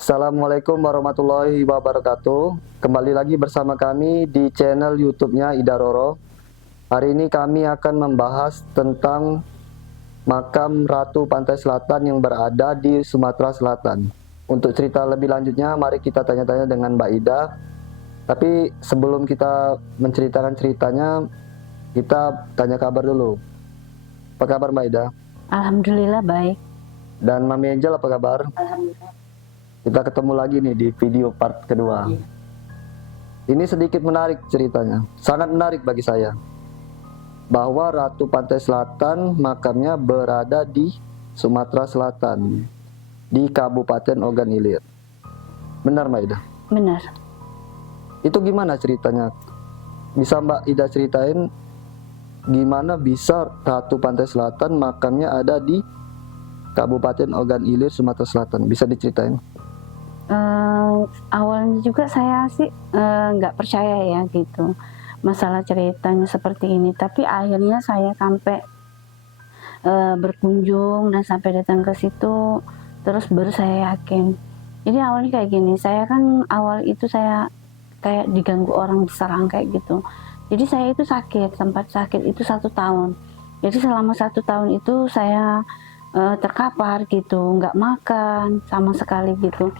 Assalamualaikum warahmatullahi wabarakatuh. Kembali lagi bersama kami di channel YouTube-nya Ida Roro. Hari ini kami akan membahas tentang makam Ratu Pantai Selatan yang berada di Sumatera Selatan. Untuk cerita lebih lanjutnya, mari kita tanya-tanya dengan Mbak Ida. Tapi sebelum kita menceritakan ceritanya, kita tanya kabar dulu. Apa kabar Mbak Ida? Alhamdulillah baik. Dan Mami Angel apa kabar? Alhamdulillah. Kita ketemu lagi nih di video part kedua. Ini sedikit menarik ceritanya, sangat menarik bagi saya. Bahwa Ratu Pantai Selatan makamnya berada di Sumatera Selatan, di Kabupaten Ogan Ilir. Benar Mbak Ida? Benar. Itu gimana ceritanya? Bisa Mbak Ida ceritain gimana bisa Ratu Pantai Selatan makamnya ada di Kabupaten Ogan Ilir, Sumatera Selatan? Bisa diceritain? Awalnya juga saya sih nggak percaya ya gitu masalah ceritanya seperti ini, tapi akhirnya saya sampai berkunjung dan sampai datang ke situ, terus baru saya yakin. Jadi awalnya kayak gini, saya kan awal itu saya kayak diganggu orang, diserang kayak gitu. Jadi saya itu sakit, sempat sakit itu 1 tahun. Jadi selama 1 tahun itu saya terkapar gitu, nggak makan sama sekali gitu.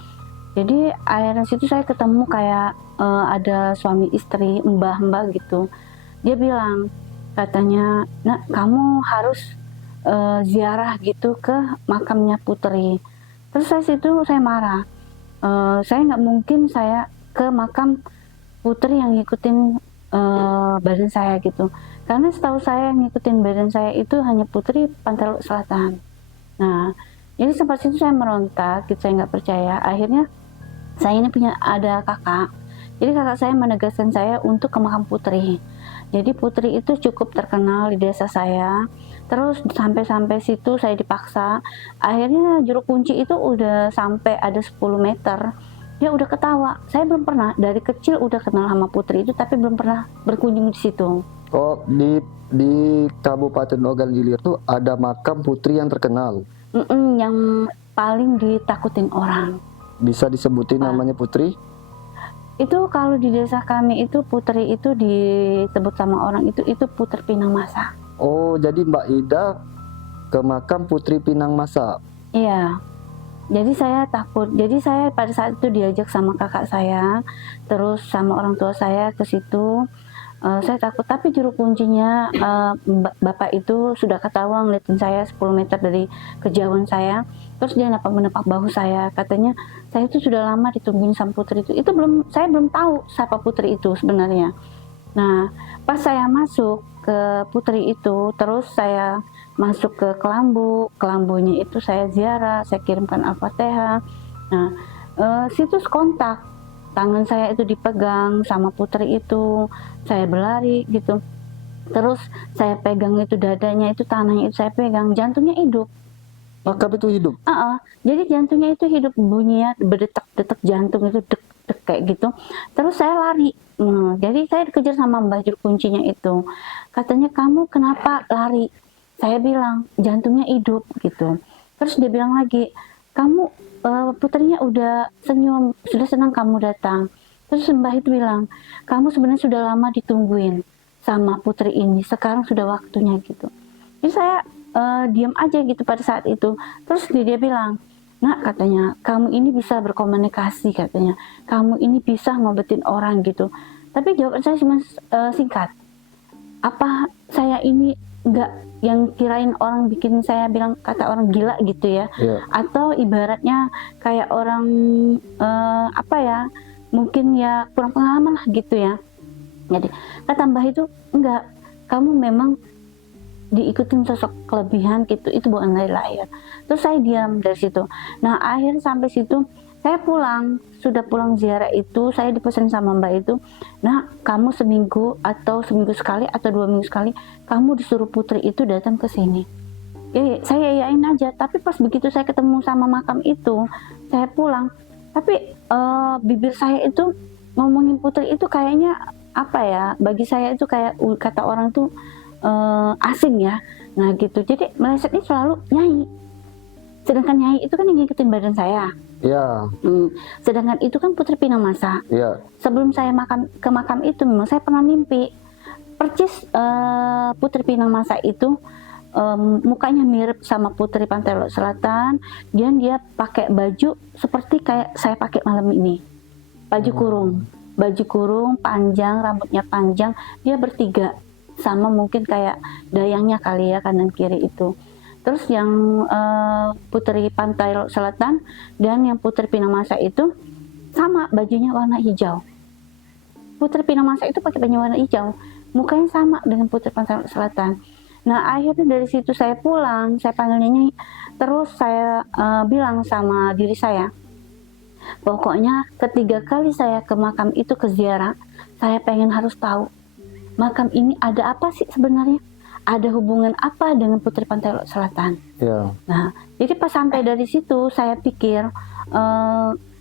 Jadi akhirnya situ saya ketemu kayak ada suami istri, mbah-mbah gitu. Dia bilang, katanya, "Nak, kamu harus ziarah gitu ke makamnya Putri." Terus saya marah. Saya nggak mungkin saya ke makam Putri yang ngikutin badan saya gitu. Karena setahu saya yang ngikutin badan saya itu hanya Putri Pantai Selatan. Nah, jadi sempat situ saya merontak, gitu, saya nggak percaya. Akhirnya saya ini punya ada kakak. Jadi kakak saya menegaskan saya untuk ke makam Putri. Jadi Putri itu cukup terkenal di desa saya. Terus sampai situ saya dipaksa. Akhirnya juru kunci itu udah sampai ada 10 meter. Dia udah ketawa. Saya belum pernah, dari kecil udah kenal sama Putri itu, tapi belum pernah berkunjung di situ. Oh, di Kabupaten Ogan Ilir tuh ada makam Putri yang terkenal. Yang paling ditakutin orang. Bisa disebutin namanya Putri? Itu kalau di desa kami itu Putri itu disebut sama orang itu Putri Pinang Masa. Oh, jadi Mbak Ida ke makam Putri Pinang Masa? Iya. Jadi saya takut. Jadi saya pada saat itu diajak sama kakak saya, terus sama orang tua saya ke situ. Saya takut, tapi juru kuncinya bapak itu sudah ketawa ngeliatin saya 10 meter dari kejauhan saya. Terus dia menepak bahu saya, katanya saya itu sudah lama ditungguin sama Putri itu. Saya belum tahu siapa Putri itu sebenarnya. Nah, pas saya masuk ke Putri itu, terus saya masuk ke kelambunya itu saya ziarah, saya kirimkan Al-Fatihah. Nah, situs kontak, tangan saya itu dipegang sama Putri itu, saya berlari gitu. Terus saya pegang itu dadanya, itu tanahnya itu saya pegang, jantungnya hidup. Makam itu hidup? Jadi jantungnya itu hidup, bunyinya berdetak-detak jantung itu dek-dek kayak gitu. Terus saya lari. Jadi saya dikejar sama mbah juru kuncinya itu. Katanya, "Kamu kenapa lari?" Saya bilang, "Jantungnya hidup," gitu. Terus dia bilang lagi, "Kamu Putrinya udah senyum, sudah senang kamu datang." Terus mbah itu bilang, "Kamu sebenarnya sudah lama ditungguin sama Putri ini, sekarang sudah waktunya," gitu. Jadi saya diam aja gitu pada saat itu. Terus dia bilang, "Nak," katanya, "kamu ini bisa berkomunikasi," katanya, "kamu ini bisa ngobatin orang," gitu. Tapi jawaban saya cuma singkat, apa saya ini nggak yang kirain orang bikin saya bilang kata orang gila gitu ya, atau ibaratnya kayak orang apa ya, mungkin ya kurang pengalaman lah gitu ya. Jadi kata mbah itu, "Enggak, kamu memang diikutin sosok kelebihan gitu, itu bukan dari lahir." Terus saya diam dari situ. Nah, akhir sampai situ saya pulang, sudah pulang ziarah itu saya dipesan sama mbak itu, "Nah, kamu seminggu atau seminggu sekali atau 2 minggu sekali kamu disuruh Putri itu datang ke sini." Saya yain aja, tapi pas begitu saya ketemu sama makam itu, saya pulang, tapi bibir saya itu ngomongin Putri itu kayaknya apa ya, bagi saya itu kayak kata orang tuh asing ya. Nah gitu, jadi melesetnya selalu Nyai. Sedangkan Nyai itu kan yang ngikutin badan saya. Ya, Sedangkan itu kan Putri Pinamasa. ya, Sebelum saya ke makam itu, memang saya pernah mimpi percis Putri Pinamasa itu mukanya mirip sama Putri Pantai Laut Selatan, dan dia pakai baju seperti kayak saya pakai malam ini, baju kurung panjang, rambutnya panjang, dia bertiga, sama mungkin kayak dayangnya kali ya, kanan kiri itu. Terus yang Putri Pantai Laut Selatan dan yang Putri Pinamasa itu sama, bajunya warna hijau. Putri Pinamasa itu pakai baju warna hijau, mukanya sama dengan Putri Pantai Laut Selatan. Nah, akhirnya dari situ saya pulang, saya panggil Nyai, terus saya bilang sama diri saya, pokoknya ketiga kali saya ke makam itu ke ziarah, saya pengen harus tahu makam ini ada apa sih sebenarnya, ada hubungan apa dengan Putri Pantai Laut Selatan. ya, Nah, jadi pas sampai dari situ saya pikir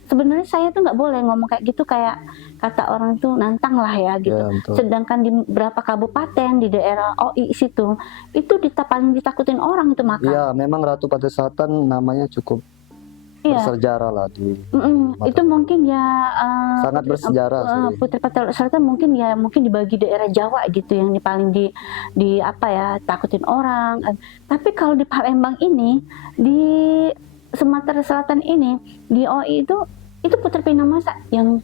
sebenarnya saya tuh nggak boleh ngomong kayak gitu, kayak kata orang tuh nantang lah ya gitu. ya, betul. Sedangkan di beberapa kabupaten di daerah OI situ itu paling ditakutin orang itu makam. Ya, memang Ratu Pantai Selatan namanya cukup Iya. bersejarah lah di Itu mungkin ya sangat bersejarah sih. Putri Pantai Laut Selatan mungkin dibagi daerah Jawa gitu yang paling di apa ya, takutin orang. Tapi kalau di Palembang ini, di Sumatera Selatan ini, di OI itu Putri Pinamasa yang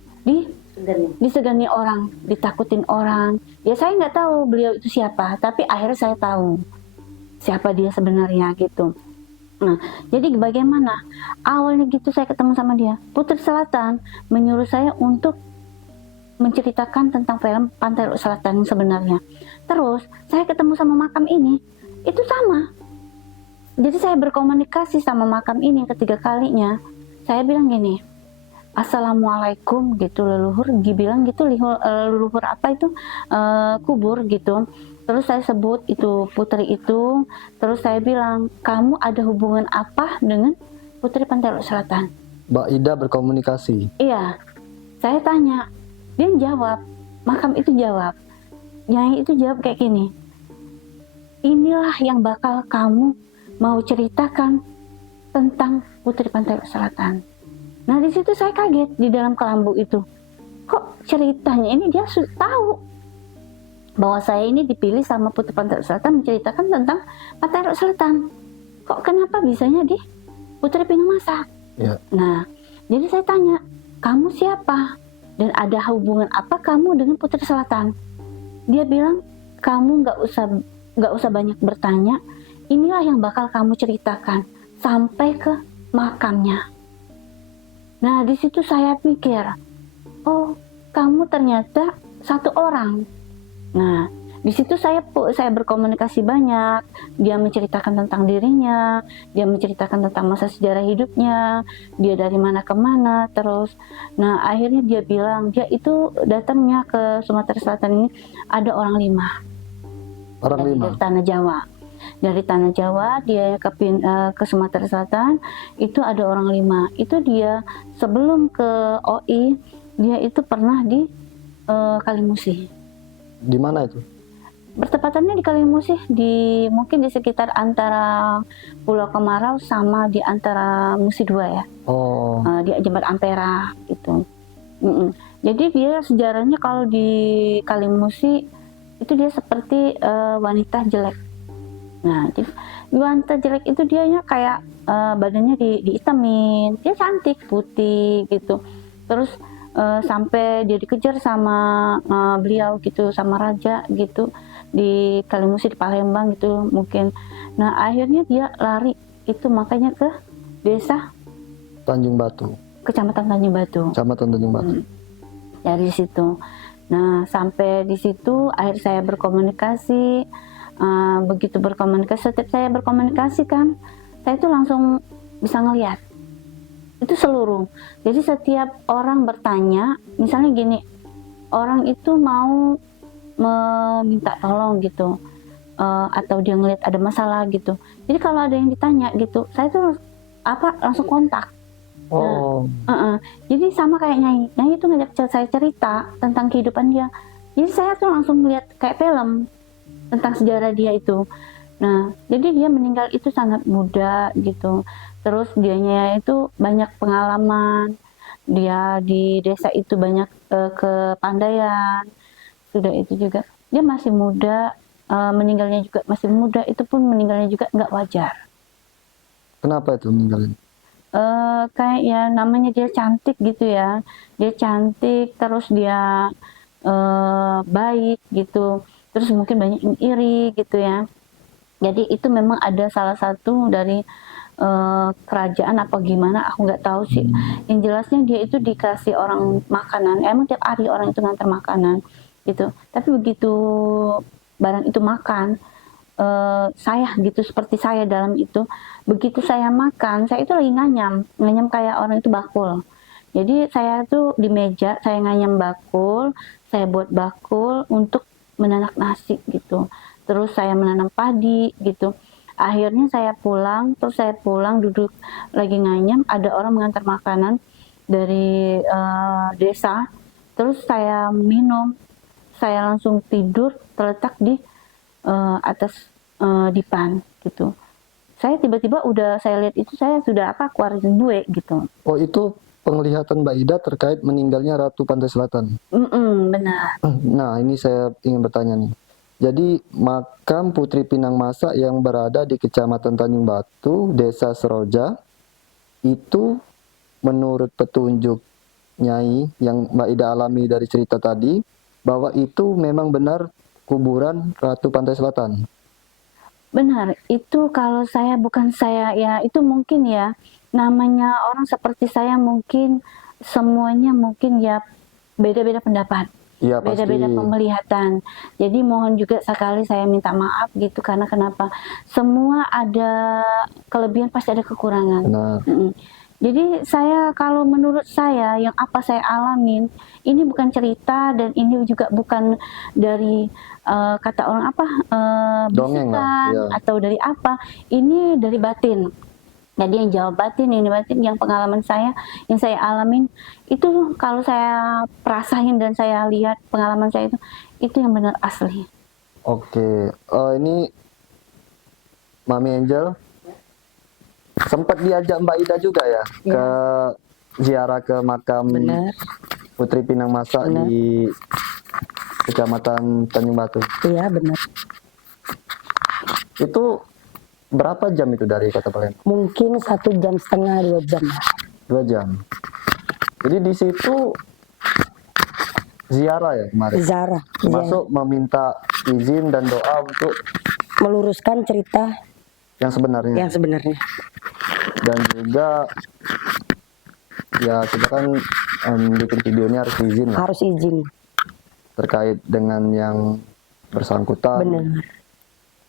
disegani orang, ditakutin orang. Ya saya nggak tahu beliau itu siapa, tapi akhirnya saya tahu siapa dia sebenarnya gitu. Nah, jadi bagaimana? Awalnya gitu saya ketemu sama dia. Putri Selatan menyuruh saya untuk menceritakan tentang film Pantai Laut Selatan yang sebenarnya. Terus, saya ketemu sama makam ini, itu sama. Jadi saya berkomunikasi sama makam ini ketiga kalinya. Saya bilang gini, Assalamualaikum gitu, leluhur, dibilang gitu, leluhur apa itu, kubur gitu. Terus saya sebut itu Putri itu, terus saya bilang, kamu ada hubungan apa dengan Putri Pantai Laut Selatan? Mbak Ida berkomunikasi. Iya, saya tanya, dia jawab, makam itu jawab, Nyai itu jawab kayak gini, inilah yang bakal kamu mau ceritakan tentang Putri Pantai Laut Selatan. Nah di situ saya kaget di dalam kelambu itu, kok ceritanya ini dia sudah tahu bahwa saya ini dipilih sama Putri Pantai Laut Selatan menceritakan tentang Pantai Laut Selatan. Kok kenapa bisanya di Putri Pinamasa? Ya. Nah, jadi saya tanya, kamu siapa? Dan ada hubungan apa kamu dengan Putri Selatan? Dia bilang, kamu nggak usah banyak bertanya. Inilah yang bakal kamu ceritakan sampai ke makamnya. Nah, di situ saya pikir, oh, kamu ternyata satu orang. Nah, di situ saya berkomunikasi banyak. Dia menceritakan tentang dirinya, dia menceritakan tentang masa sejarah hidupnya, dia dari mana ke mana, terus. Nah, akhirnya dia bilang, dia itu datangnya ke Sumatera Selatan ini ada orang 5. Orang 5. Dari tanah Jawa. Dari tanah Jawa dia ke Sumatera Selatan, itu ada orang 5. Itu dia sebelum ke OI, dia itu pernah di Kalimusi. Di mana itu? Bertepatannya di Kalimusi, mungkin di sekitar antara Pulau Kemarau sama di antara Musi 2 ya. Oh. Di Jembat Ampera gitu. Jadi dia sejarahnya kalau di Kalimusi itu dia seperti wanita jelek. Nah, wanita jelek itu dianya kayak badannya dihitamin, dia cantik putih gitu. Terus sampai dia dikejar sama beliau gitu, sama raja gitu di Kalimusi di Palembang gitu mungkin. Nah akhirnya dia lari itu, makanya ke desa Tanjung Batu. Kecamatan Tanjung Batu. Kecamatan Tanjung Batu. Dari situ. Nah sampai di situ akhir saya berkomunikasi. Begitu berkomunikasi, setiap saya berkomunikasi kan, saya itu langsung bisa ngelihat. Itu seluruh. Jadi setiap orang bertanya, misalnya gini, orang itu mau meminta tolong gitu, atau dia ngeliat ada masalah gitu. Jadi kalau ada yang ditanya gitu, saya tuh langsung kontak. Oh. Jadi sama kayak Nyai itu ngajak saya cerita tentang kehidupan dia. Jadi saya tuh langsung melihat kayak film tentang sejarah dia itu. Nah, jadi dia meninggal itu sangat muda gitu. Terus dianya itu banyak pengalaman, dia di desa itu banyak kepandaian. Sudah itu juga dia masih muda, meninggalnya juga masih muda, itu pun meninggalnya juga nggak wajar. Kenapa itu meninggalin? Kayak ya namanya dia cantik gitu ya, dia cantik terus dia baik gitu, terus mungkin banyak yang iri gitu ya. Jadi itu memang ada salah satu dari kerajaan apa gimana, aku nggak tahu sih. Yang jelasnya dia itu dikasih orang makanan, emang tiap hari orang itu ngantar makanan gitu. Tapi begitu barang itu makan, saya gitu seperti saya dalam itu, begitu saya makan, saya itu lagi nganyam kayak orang itu bakul. Jadi saya tuh di meja, saya nganyam bakul, saya buat bakul untuk menanak nasi gitu. Terus saya menanam padi gitu. Akhirnya saya pulang, terus saya pulang duduk lagi nganyam, ada orang mengantar makanan dari desa. Terus saya minum, saya langsung tidur terletak di atas dipan gitu. Saya tiba-tiba udah saya lihat itu, saya sudah keluarin duit gitu. Oh, itu penglihatan Mbak Ida terkait meninggalnya Ratu Pantai Selatan. Benar. Nah, ini saya ingin bertanya nih. Jadi makam Putri Pinang Masa yang berada di Kecamatan Tanjung Batu, Desa Seroja, itu menurut petunjuk Nyai yang Mbak Ida alami dari cerita tadi, bahwa itu memang benar kuburan Ratu Pantai Selatan. Benar, itu kalau saya bukan saya ya, itu mungkin ya, namanya orang seperti saya mungkin semuanya mungkin ya beda-beda pendapat. Iya, pasti. Beda-beda penglihatan. Jadi mohon juga sekali saya minta maaf gitu, karena kenapa? Semua ada kelebihan pasti ada kekurangan. Benar. Jadi saya kalau menurut saya yang apa saya alamin, ini bukan cerita dan ini juga bukan dari kata orang Dongeng lah, bisikan iya. atau dari apa. Ini dari batin. Jadi yang jawab batin, ini batin, yang pengalaman saya, yang saya alamin, itu kalau saya perasain dan saya lihat pengalaman saya itu yang benar asli. Oke, ini Mami Angel sempat diajak Mbak Ida juga ya, ke ziarah ke makam Benar. Putri Pinang Masa Benar. di Kecamatan Tanjung Batu. Iya benar. Itu berapa jam itu dari Kota Palembang? Mungkin 1,5 jam, 2 jam lah. 2 jam. Jadi di situ ziarah ya kemarin. Zara. Termasuk meminta izin dan doa untuk Meluruskan cerita yang sebenarnya. yang sebenarnya. Dan juga ya kita kan bikin videonya harus izin lah, Harus izin. terkait dengan yang bersangkutan. Benar.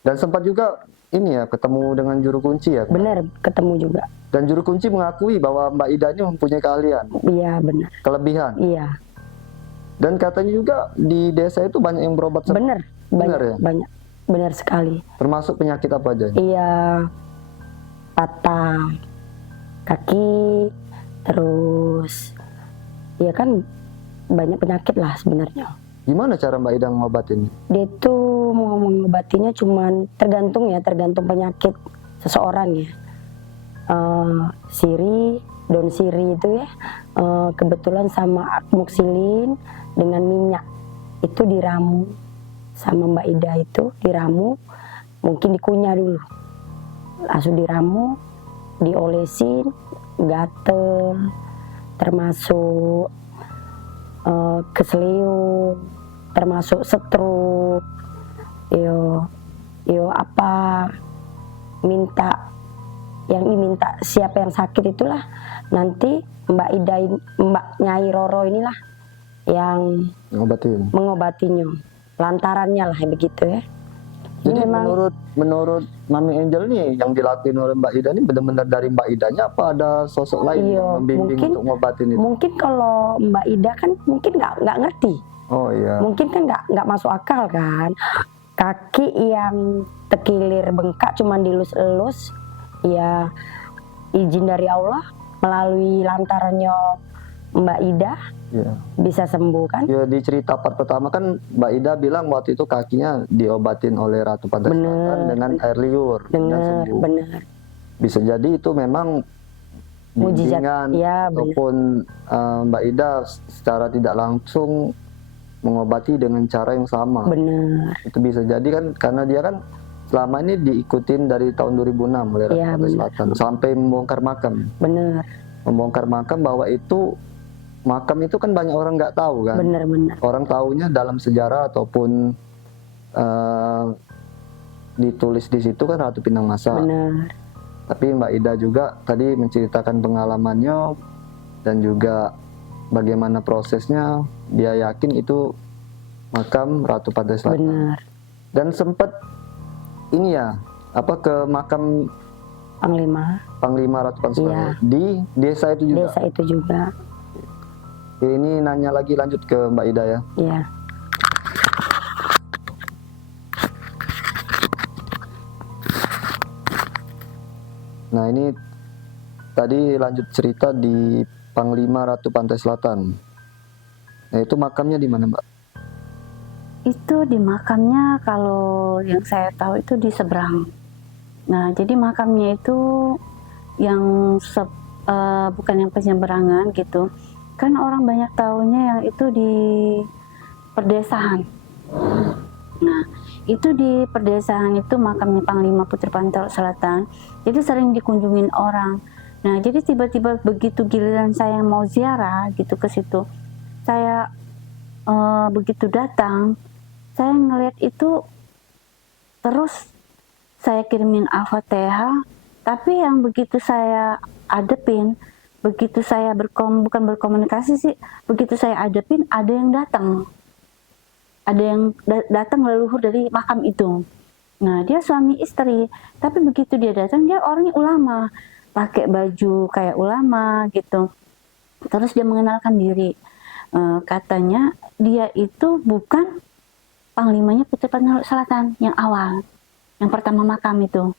Dan sempat juga ini ya ketemu dengan juru kunci ya. Benar, ketemu juga. Dan juru kunci mengakui bahwa Mbak Ida ini mempunyai keahlian, Iya benar. kelebihan. Iya. Dan katanya juga di desa itu banyak yang berobat Benar. Benar Banyak, ya? banyak. Benar sekali. termasuk penyakit apa aja? Iya. Patah kaki, terus ya kan banyak penyakit lah sebenarnya. Gimana cara Mbak Ida ngobatin? Dia itu mau mengobatinya cuman tergantung penyakit seseorang ya. Siri, daun siri itu ya, kebetulan sama amoxicillin dengan minyak itu diramu sama Mbak Ida, itu diramu, mungkin dikunyah dulu, langsung diramu, diolesin, gatel, termasuk keseliu, termasuk stroke, diminta siapa yang sakit itulah nanti Mbak Nyai Roro inilah yang Ngobatin. mengobatinya, lantarannya lah begitu ya. Jadi memang menurut Mami Angel nih yang dilakuin oleh Mbak Ida ini benar-benar dari Mbak Idanya apa ada sosok lain Iya, yang membimbing mungkin- untuk ngobatin itu? mungkin kalau Mbak Ida kan mungkin nggak ngerti, Oh iya. mungkin kan nggak masuk akal kan, kaki yang terkilir bengkak cuman dilus-elus, ya izin dari Allah melalui lantarannya Mbak Ida Iya. bisa sembuh kan. Ya di cerita part pertama kan Mbak Ida bilang waktu itu kakinya diobatin oleh Ratu Pantai Bener. Selatan dengan air liur dan Bener, sembuh. bener. bisa jadi itu memang Mujizat, bimbingan ya, benar. ataupun Mbak Ida secara tidak langsung mengobati dengan cara yang sama. Bener. Itu bisa jadi kan karena dia kan selama ini diikutin dari tahun 2006 oleh Ratu Iya, Pantai benar. Selatan sampai membongkar makam. Bener. Membongkar makam bahwa itu makam itu kan banyak orang nggak tahu kan. Bener. Orang taunya dalam sejarah ataupun ditulis di situ kan Ratu Pinang Masa. Bener. Tapi Mbak Ida juga tadi menceritakan pengalamannya dan juga bagaimana prosesnya. Dia yakin itu makam Ratu Pantai Selatan. Bener. Dan sempat ini ya, ke makam Panglima. Ratu Pantai Selatan Iya. di desa itu juga. Desa itu juga. Oke, ini nanya lagi lanjut ke Mbak Ida ya. Iya. Nah ini tadi lanjut cerita di Panglima Ratu Pantai Selatan. Nah itu makamnya di mana Mbak? Itu di makamnya kalau yang saya tahu itu di seberang. Nah jadi makamnya itu yang bukan yang penyeberangan gitu. Kan orang banyak tahunya yang itu di perdesaan. Nah itu di perdesaan itu makamnya Panglima Putri Pantai Selatan. Jadi sering dikunjungin orang. Nah jadi tiba-tiba begitu giliran saya mau ziarah gitu ke situ, saya begitu datang, saya ngeliat itu terus saya kirimin Al-Fatihah, tapi yang begitu saya adepin, begitu saya bukan berkomunikasi sih, begitu saya adepin ada yang datang. Ada yang datang leluhur dari makam itu. Nah, dia suami istri, tapi begitu dia datang, dia orangnya ulama, pakai baju kayak ulama gitu. Terus dia mengenalkan diri, katanya dia itu bukan panglimanya Putri Pantai Selatan yang awal, yang pertama makam itu.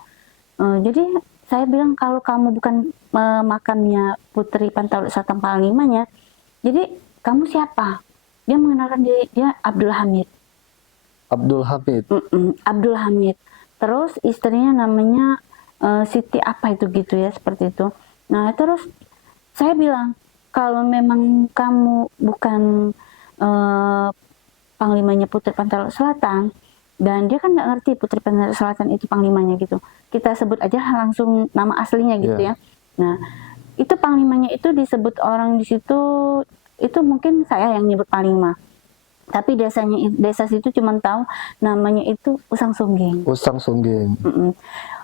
Jadi saya bilang kalau kamu bukan makamnya Putri Pantai Selatan panglimanya, jadi kamu siapa? Dia mengenalkan diri, dia Abdul Hamid. Abdul Hamid. Abdul Hamid. Terus istrinya namanya Siti apa itu gitu ya, seperti itu. Nah terus saya bilang kalau memang kamu bukan panglimanya Putri Pantai Selatan, dan dia kan nggak ngerti Putri Pantai Selatan itu panglimanya gitu. Kita sebut aja langsung nama aslinya gitu ya. Nah itu panglimanya itu disebut orang di situ. Itu mungkin saya yang nyebut panglima, tapi desa situ cuma tahu namanya itu Usang Sungging. Usang Sungging.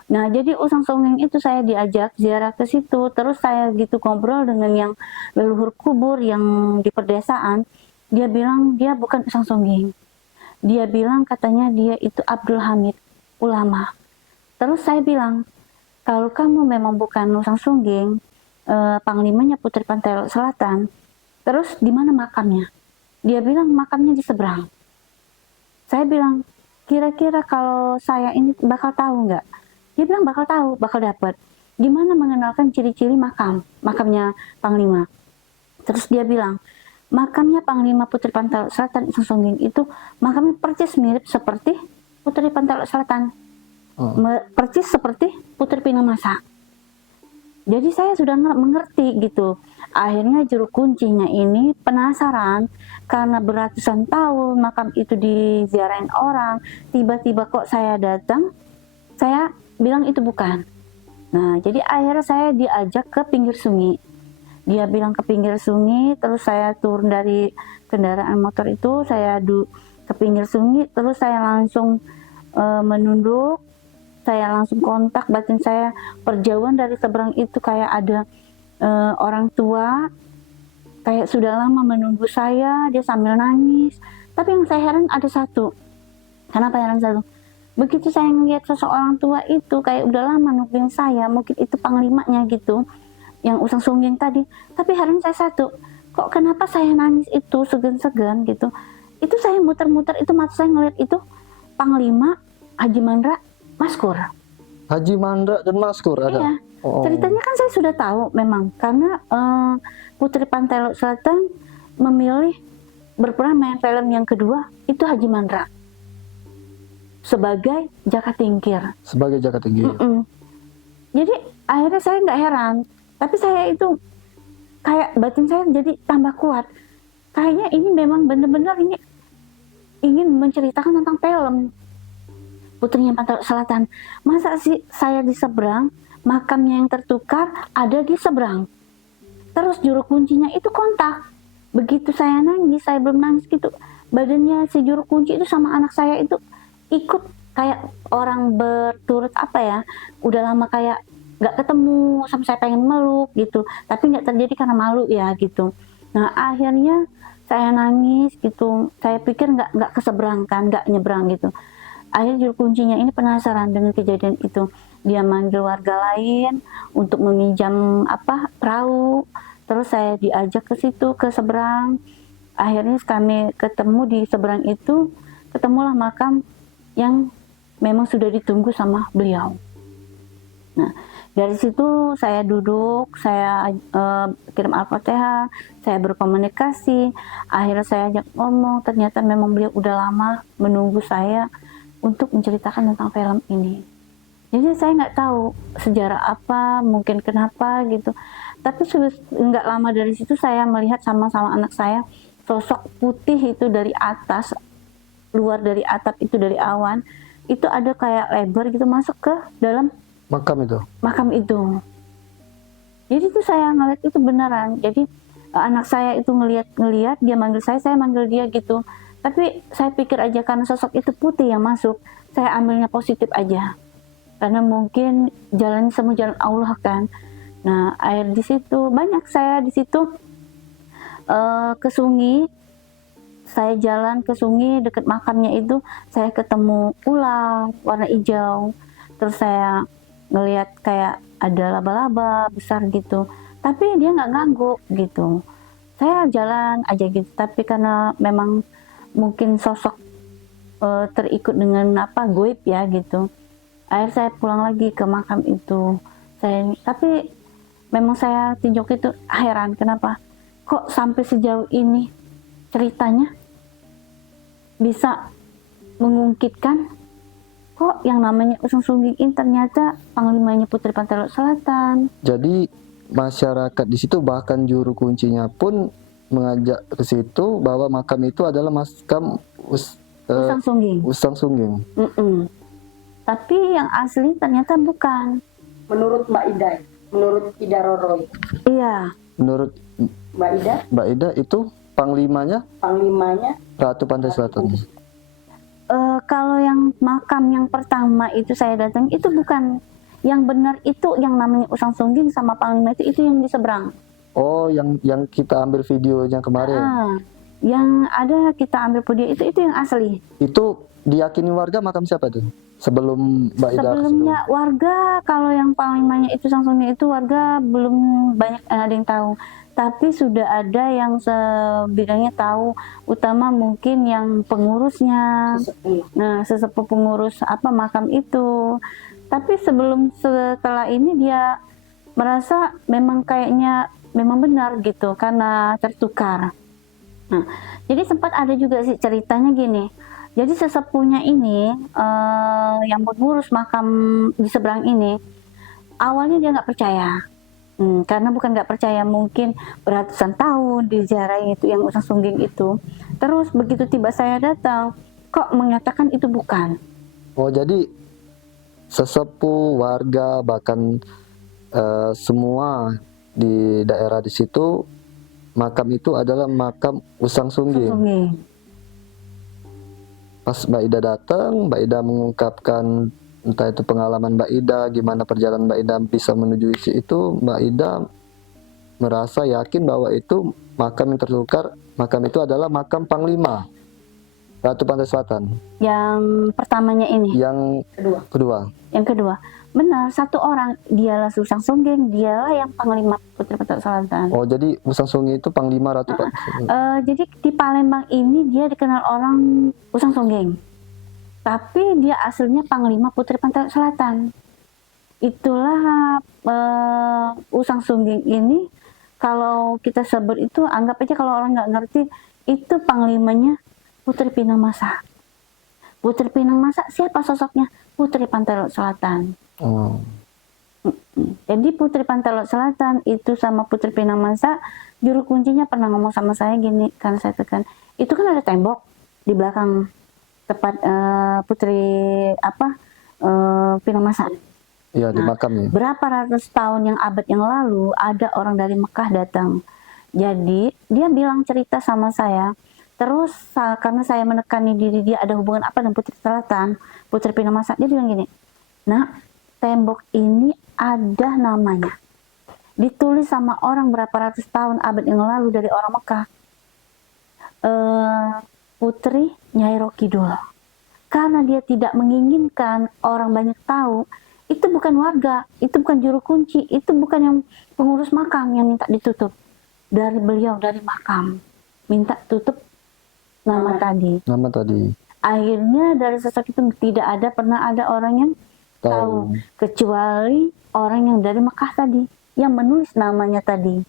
Nah jadi Usang Sungging itu saya diajak ziarah ke situ, terus saya gitu ngobrol dengan yang leluhur kubur yang di perdesaan. Dia bilang dia bukan Usang Sungging, dia bilang katanya dia itu Abdul Hamid, ulama. Terus saya bilang kalau kamu memang bukan Usang Sungging, panglimanya Putri Pantai Selatan, terus di mana makamnya? Dia bilang makamnya di seberang. Saya bilang, kira-kira kalau saya ini bakal tahu nggak? Dia bilang bakal tahu, bakal dapat. Gimana mengenalkan ciri-ciri makamnya Panglima? Terus dia bilang, makamnya Panglima Putri Pantai Selatan Sungging itu makamnya persis mirip seperti Putri Pantai Selatan. Persis seperti Putri Pinang Masa. Jadi saya sudah mengerti gitu. Akhirnya juru kuncinya ini penasaran karena beratusan tahun makam itu diziarahin orang. Tiba-tiba kok saya datang, saya bilang itu bukan. Nah jadi akhirnya saya diajak ke pinggir sungai. Dia bilang ke pinggir sungai, terus saya turun dari kendaraan motor itu, saya ke pinggir sungai, terus saya langsung menunduk. Saya langsung kontak batin saya, perjauhan dari seberang itu kayak ada orang tua kayak sudah lama menunggu saya, dia sambil nangis. Tapi yang saya heran ada satu. Kenapa heran satu? Begitu saya ngeliat seseorang tua itu kayak udah lama nungguin saya, mungkin itu panglimanya gitu, yang Usang Sungging tadi. Tapi heran saya satu, kok kenapa saya nangis itu segan-segan gitu. Itu saya muter-muter, itu mata saya ngeliat itu Panglima Haji Mandra Maskur. Haji Mandra dan Maskur ada? Iya. Ceritanya kan saya sudah tahu memang. Karena Putri Pantai Selatan memilih berperan main film yang kedua itu Haji Mandra. Sebagai Jaka Tingkir. Sebagai Jaka Tingkir. Jadi akhirnya saya nggak heran, tapi saya itu kayak batin saya jadi tambah kuat. Kayaknya ini memang benar-benar ini ingin menceritakan tentang film Putrinya Pantai Selatan. Masa sih saya di seberang, makamnya yang tertukar ada di seberang. Terus juru kuncinya itu kontak. Begitu saya nangis, saya belum nangis gitu, badannya si juru kunci itu sama anak saya itu ikut kayak orang berturut apa ya, udah lama kayak nggak ketemu, sampai saya pengen meluk gitu, tapi nggak terjadi karena malu ya gitu. Nah akhirnya saya nangis gitu, saya pikir nggak keseberang kan, nggak nyebrang gitu. Akhirnya juru kuncinya ini penasaran dengan kejadian itu. Dia manggil warga lain untuk meminjam perahu. Terus saya diajak ke situ, ke seberang. Akhirnya kami ketemu di seberang itu, ketemulah makam yang memang sudah ditunggu sama beliau. Nah, dari situ saya duduk, saya kirim Al-Fatihah, saya berkomunikasi. Akhirnya saya ajak ngomong, ternyata memang beliau udah lama menunggu saya untuk menceritakan tentang film ini. Jadi saya nggak tahu sejarah apa, mungkin kenapa gitu. Tapi nggak lama dari situ saya melihat sama-sama anak saya sosok putih itu dari atas, luar dari atap itu dari awan, itu ada kayak lebar gitu masuk ke dalam Makam itu. makam itu. Jadi itu saya ngeliat itu beneran. Jadi anak saya itu ngeliat, dia manggil saya manggil dia gitu. Tapi saya pikir aja karena sosok itu putih yang masuk, saya ambilnya positif aja. Karena mungkin jalannya semua jalan Allah kan. Nah, air di situ banyak, saya di situ ke sungai. Saya jalan ke sungai dekat makamnya itu, saya ketemu ular warna hijau. Terus saya ngelihat kayak ada laba-laba besar gitu. Tapi dia nggak ganggu gitu. Saya jalan aja gitu. Tapi karena memang mungkin sosok terikut dengan goib ya gitu. Akhirnya saya pulang lagi ke makam itu. Tapi memang saya tinjau itu heran kenapa kok sampai sejauh ini ceritanya bisa mengungkitkan kok yang namanya Usang Sungging ternyata panglimanya Putri Pantai Laut Selatan. Jadi masyarakat di situ bahkan juru kuncinya pun mengajak ke situ bahwa makam itu adalah makam Usang Sungging. Usang Sungging. Tapi yang asli ternyata bukan. Menurut Mbak Ida, menurut Ida Roro, Iya. Menurut Mbak Ida itu panglimanya Ratu Pantai Selatan. Kalau yang makam yang pertama itu saya datang itu bukan. Yang benar itu yang namanya Usang Sungging sama Panglima itu yang di seberang. Oh, yang kita ambil videonya kemarin. Yang ada kita ambil video itu yang asli. Itu diyakini warga makam siapa tuh? Sebelum Mbak Ida Sebelumnya warga, kalau yang panglimanya itu Usang Sungging itu warga belum banyak ada yang tahu. Tapi sudah ada yang sebidangnya tahu, utama mungkin yang pengurusnya. Nah, sesepuh pengurus makam itu. Tapi setelah ini dia merasa memang kayaknya memang benar gitu karena tertukar. Nah, jadi sempat ada juga sih ceritanya gini. Jadi sesepuhnya ini yang mengurus makam di seberang ini, awalnya dia nggak percaya. Karena bukan nggak percaya, mungkin beratusan tahun diziarahi itu yang Usang Sungging itu. Terus begitu tiba saya datang, kok mengatakan itu bukan. Oh, jadi sesepuh warga bahkan semua di daerah di situ makam itu adalah makam Usang Sungging. Pas Mbak Ida datang, Mbak Ida mengungkapkan entah itu pengalaman Mbak Ida, gimana perjalanan Mbak Ida bisa menuju itu, Mbak Ida merasa yakin bahwa itu makam yang tertukar, makam itu adalah makam Panglima Ratu Pantai Selatan. Yang pertamanya ini. Yang kedua. Yang kedua. Benar, satu orang, dialah Usang Sungging, dialah yang Panglima Putri Pantai Selatan. Oh, jadi Usang Sungging itu Panglima Ratu Pantai Selatan. Jadi di Palembang ini dia dikenal orang Usang Sungging. Tapi dia aslinya Panglima Putri Pantai Selatan. Itulah Usang Sungging ini, kalau kita sebut itu, anggap aja kalau orang nggak ngerti, itu panglimanya Putri Pinang Masa. Putri Pinang Masa siapa sosoknya? Putri Pantai Laut Selatan. Jadi Putri Pantai Laut Selatan itu sama Putri Pinamasa, juru kuncinya pernah ngomong sama saya gini, karena saya tekan, itu kan ada tembok di belakang tempat Putri Pinamasa. Iya, di Nah, makamnya. berapa ratus tahun yang abad yang lalu ada orang dari Mekah datang. Jadi dia bilang cerita sama saya. Terus karena saya menekani diri dia ada hubungan apa dengan Putri Selatan, Putri Pinamasa, dia bilang gini, nah tembok ini ada namanya. Ditulis sama orang berapa ratus tahun abad yang lalu dari orang Mekah. Putri Nyai Ro Kidul. Karena dia tidak menginginkan orang banyak tahu, itu bukan warga, itu bukan juru kunci, itu bukan yang pengurus makam yang minta ditutup. Dari beliau, dari makam. Minta tutup nama tadi. Nama tadi. Akhirnya dari sosok itu pernah ada orang yang tahu. Kecuali orang yang dari Mekah tadi. Yang menulis namanya tadi.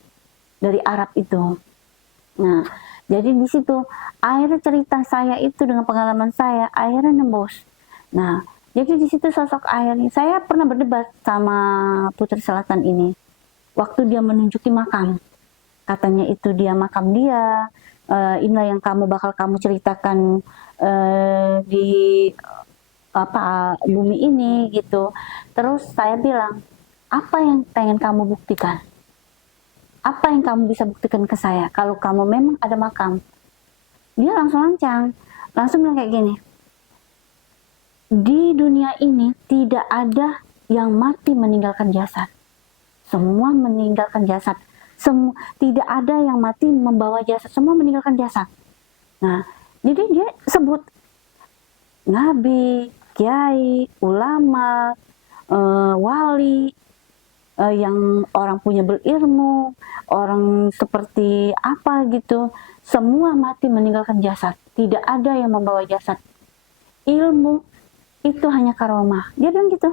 Dari Arab itu. Nah, jadi di situ akhirnya cerita saya itu dengan pengalaman saya akhirnya nembus. Nah, jadi di situ sosok akhirnya saya pernah berdebat sama Putri Selatan ini. Waktu dia menunjuki makam. Katanya itu dia makam dia. Inilah yang bakal kamu ceritakan di bumi ini gitu. Terus saya bilang, apa yang pengen kamu buktikan? Apa yang kamu bisa buktikan ke saya kalau kamu memang ada makam? Dia langsung bilang kayak gini, di dunia ini tidak ada yang mati meninggalkan jasad, semua meninggalkan jasad. Tidak ada yang mati membawa jasad, semua meninggalkan jasad. Nah, jadi dia sebut nabi, kiai, ulama, wali, yang orang punya berilmu, orang seperti apa gitu, semua mati meninggalkan jasad. Tidak ada yang membawa jasad. Ilmu itu hanya karomah. Dia bilang gitu.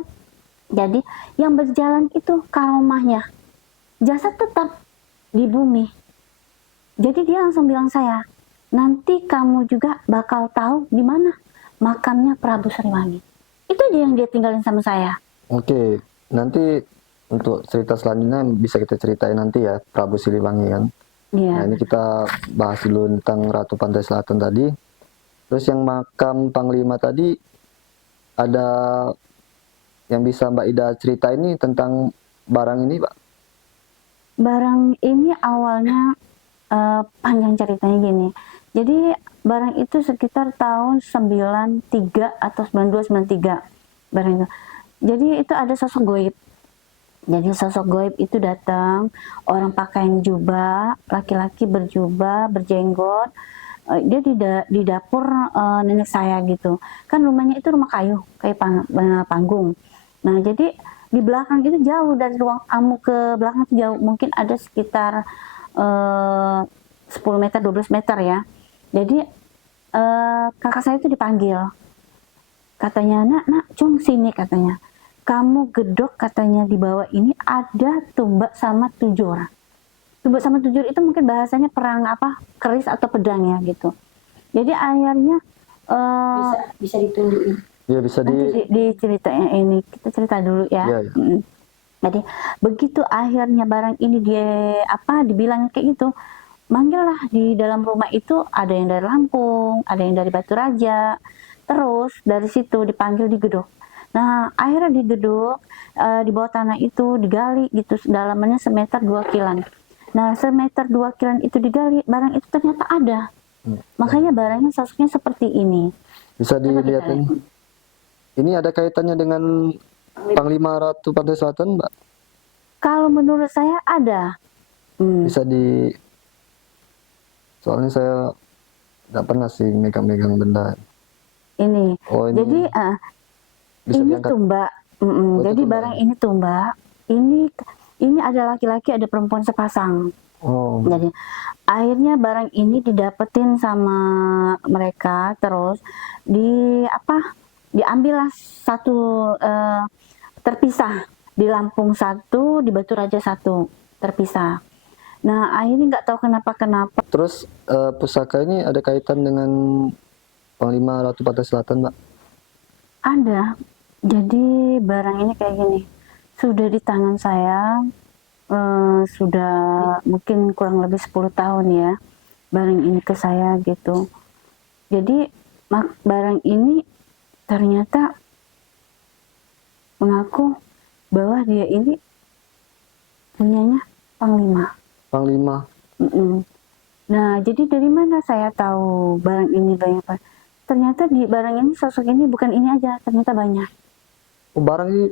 Jadi yang berjalan itu karomahnya. Jasad tetap di bumi. Jadi dia langsung bilang saya, nanti kamu juga bakal tahu di mana makamnya Prabu Sriwangi. Itu aja yang dia tinggalin sama saya. Oke, nanti untuk cerita selanjutnya bisa kita ceritain nanti ya, Prabu Siliwangi kan. Iya. Nah, ini kita bahas dulu tentang Ratu Pantai Selatan tadi. Terus yang makam Panglima tadi, ada yang bisa Mbak Ida cerita ini tentang barang ini, Pak? Barang ini awalnya panjang ceritanya gini. Jadi barang itu sekitar tahun 93 atau 92, 93 barang itu. Jadi itu ada sosok goib. Jadi sosok goib itu datang, orang pakaian jubah, laki-laki berjubah, berjenggot. Dia di dapur nenek saya gitu. Kan rumahnya itu rumah kayu, kayak panggung. Nah, jadi di belakang itu jauh dari ruang tamu ke belakang itu jauh, mungkin ada sekitar 10 meter, 12 meter ya. Jadi kakak saya itu dipanggil. Katanya, nak, cung sini katanya. Kamu gedok katanya di bawah ini ada tumbak sama 7 orang. Tumbak sama 7 itu mungkin bahasanya perang keris atau pedang ya gitu. Jadi akhirnya Bisa ditunjukin. Ya bisa diceritain ini, kita cerita dulu ya. Iya, iya. Jadi begitu akhirnya barang ini dibilang kayak gitu, manggillah di dalam rumah itu ada yang dari Lampung, ada yang dari Batu Raja. Terus dari situ dipanggil digedok. Nah, akhirnya digedok, di bawah tanah itu digali gitu, dalamannya semeter 2 kilan. Nah, semeter 2 kilan itu digali, barang itu ternyata ada. Makanya barangnya sosoknya seperti ini. Bisa dilihat ini. Ini ada kaitannya dengan Panglima Ratu Pantai Selatan, Mbak? Kalau menurut saya ada. Bisa soalnya saya nggak pernah sih megang-megang benda. Ini. Oh, ini Jadi bisa ini diangkat. tumbak. itu Jadi tumbak. barang ini tumbak. Ini ada laki-laki, ada perempuan sepasang. Oh, Jadi akhirnya barang ini didapetin sama mereka, terus diambillah satu terpisah, di Lampung satu, di Batu Raja satu, terpisah. Nah, akhirnya nggak tahu kenapa. terus pusaka ini ada kaitan dengan Panglima Ratu Pantai Selatan, Mbak? Ada. Jadi barang ini kayak gini. sudah di tangan saya sudah mungkin kurang lebih 10 tahun ya, barang ini ke saya gitu. Jadi barang ini ternyata mengaku bahwa dia ini punyanya Panglima. Panglima. Nah, jadi dari mana saya tahu barang ini banyak? Ternyata di barang ini sosok ini bukan ini aja, ternyata banyak. Oh, barang ini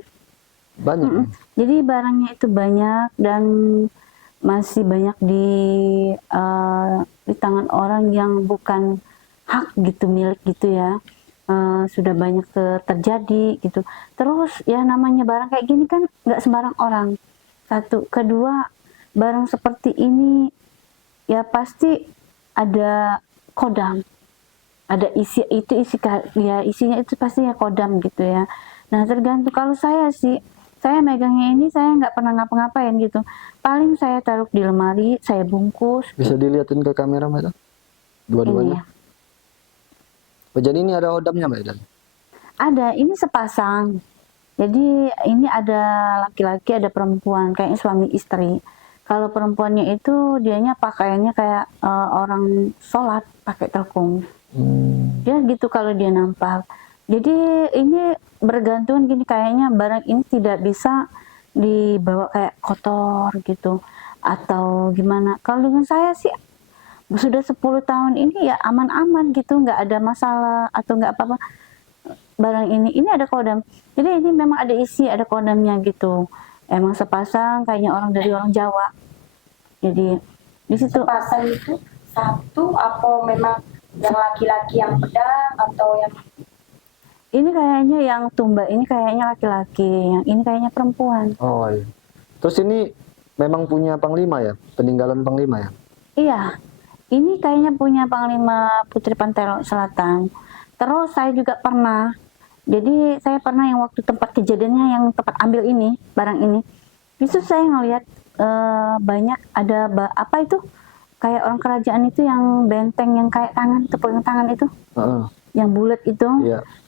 banyak. Jadi barangnya itu banyak dan masih banyak di tangan orang yang bukan hak gitu, milik gitu ya. Sudah banyak terjadi gitu. Terus ya namanya barang kayak gini kan nggak sembarang orang. Satu, kedua, barang seperti ini ya pasti ada kodam, ada isinya itu pasti ya kodam gitu ya. Nah tergantung, kalau saya sih, saya megangnya ini saya nggak pernah ngapa-ngapain gitu. Paling saya taruh di lemari, saya bungkus. Bisa dilihatin ke kamera Mbak? Dua-duanya. Ini ya. Oh, jadi ini ada kodamnya Mbak Ida? Ada, ini sepasang. Jadi ini ada laki-laki, ada perempuan, kayaknya suami istri. Kalau perempuannya itu dianya pakaiannya kayak orang sholat pakai telkung. Dia gitu kalau dia nampak. Jadi ini bergantungan gini, kayaknya barang ini tidak bisa dibawa kayak kotor gitu atau gimana. Kalau dengan saya sih sudah 10 tahun ini ya aman-aman gitu, nggak ada masalah atau nggak apa-apa. Barang ini ada kodam. Jadi ini memang ada isi, ada kodamnya gitu. Emang sepasang kayaknya dari orang Jawa. Jadi di situ Sepasang itu satu apa memang yang laki-laki yang pedang atau yang ini kayaknya yang tumbak ini kayaknya laki-laki, yang ini kayaknya perempuan. Oh iya. Terus ini memang punya Panglima ya? Peninggalan Panglima ya? Iya, ini kayaknya punya Panglima Putri Pantai Selatan. Terus saya juga pernah, jadi saya pernah yang waktu tempat kejadiannya yang tempat ambil ini, barang ini. Itu saya ngelihat banyak ada apa itu, kayak orang kerajaan itu yang benteng yang kayak tangan, pegang tangan itu. Yang bulat itu,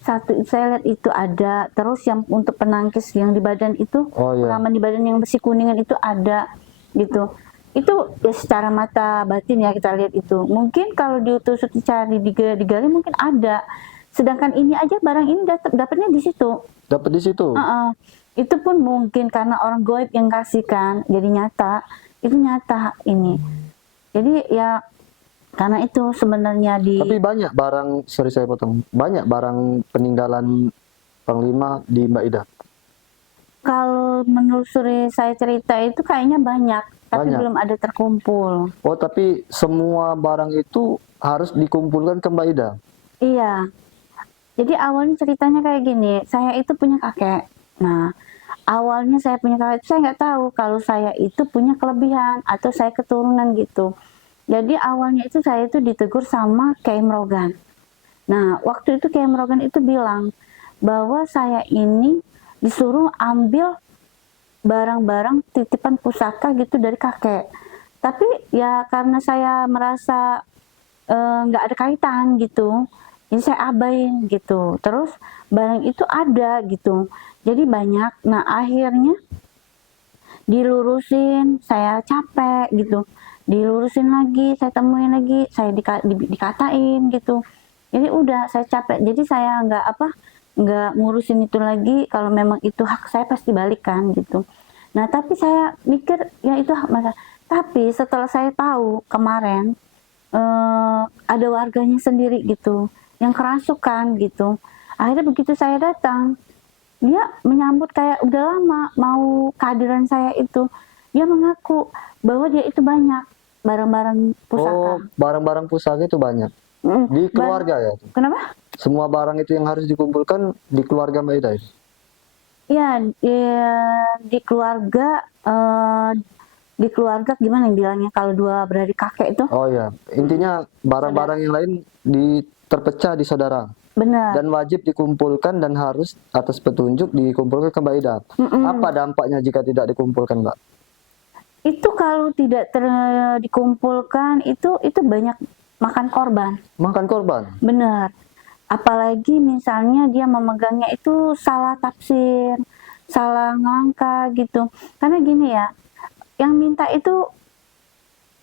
satu saya lihat itu ada. Terus yang untuk penangkis yang di badan itu, pengaman di badan yang besi kuningan itu ada gitu. Itu ya secara mata batin ya kita lihat itu. Mungkin kalau ditusuk dicari digali mungkin ada. Sedangkan ini aja barang ini dapatnya di situ. Dapat di situ. Itu pun mungkin karena orang goib yang kasihkan, jadi nyata. Itu nyata ini. Jadi ya karena itu sebenarnya Tapi banyak barang, sorry saya potong, banyak barang peninggalan Panglima di Mbak Ida. Kalau menelusuri saya cerita itu kayaknya banyak, tapi belum ada terkumpul. Oh, tapi semua barang itu harus dikumpulkan ke Mbak Ida? Iya. Jadi awalnya ceritanya kayak gini, saya itu punya kakek. Nah, awalnya saya punya kakek itu saya nggak tahu kalau saya itu punya kelebihan atau saya keturunan gitu. Jadi awalnya itu saya itu ditegur sama Kiai Mrogan. Nah, waktu itu Kiai Mrogan itu bilang bahwa saya ini disuruh ambil barang-barang titipan pusaka gitu dari kakek. Tapi ya karena saya merasa nggak ada kaitan gitu, jadi saya abain gitu. Terus barang itu ada gitu, jadi banyak. Nah akhirnya dilurusin, saya capek gitu. Dilurusin lagi, saya temuin lagi, saya dikatain gitu. Jadi udah saya capek, jadi saya nggak ngurusin itu lagi. Kalau memang itu hak saya pasti balikan gitu. Nah tapi saya mikir ya itu hak masa. Tapi setelah saya tahu kemarin ada warganya sendiri gitu yang kerasukan gitu. Akhirnya begitu saya datang, dia menyambut kayak udah lama mau kehadiran saya itu. Dia mengaku bahwa dia itu banyak barang-barang pusaka. Oh, barang-barang pusaka itu banyak. Di keluarga ya? Kenapa? Semua barang itu yang harus dikumpulkan di keluarga Mbak Ida? Iya, di keluarga gimana yang bilangnya kalau dua beradik kakek itu? Oh ya, intinya barang-barang yang lain terpecah di saudara. Benar. Dan wajib dikumpulkan dan harus atas petunjuk dikumpulkan ke Mbak Ida. Apa dampaknya jika tidak dikumpulkan, Mbak? Itu kalau tidak dikumpulkan itu banyak makan korban. Makan korban? Benar. Apalagi misalnya dia memegangnya itu salah tafsir, salah ngelangkah gitu. Karena gini ya, yang minta itu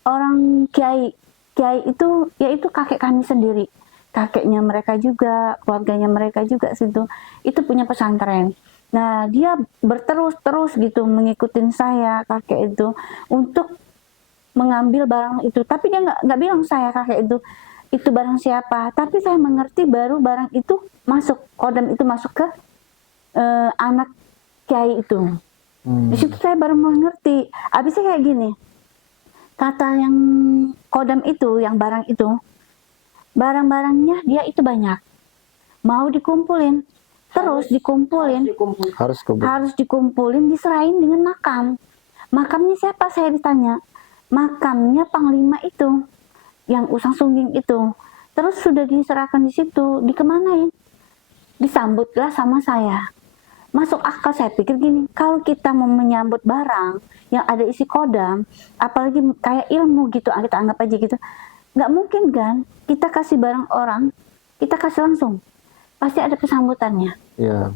orang kiai. Kiai itu yaitu kakek kami sendiri. Kakeknya mereka juga, keluarganya mereka juga situ. Itu punya pesantren. Nah, dia berterus-terus gitu mengikutin saya, kakek itu, untuk mengambil barang itu. Tapi dia nggak bilang saya kakek itu barang siapa. Tapi saya mengerti baru barang itu masuk, kodam itu masuk ke anak kiai itu. Di situ saya baru mengerti. Abisnya kayak gini, kata yang kodam itu, yang barang itu, barang-barangnya dia itu banyak, mau dikumpulin, terus dikumpulin, harus dikumpulin, diserahin dengan makam. Makamnya siapa, saya ditanya. Makamnya Panglima itu, yang Usang Sungging itu. Terus sudah diserahkan di situ, dikemanain? Disambutlah sama saya. Masuk akal, saya pikir gini, kalau kita mau menyambut barang yang ada isi kodam, apalagi kayak ilmu gitu, kita anggap aja gitu, nggak mungkin kan kita kasih barang orang, kita kasih langsung, pasti ada kesambutannya. Iya.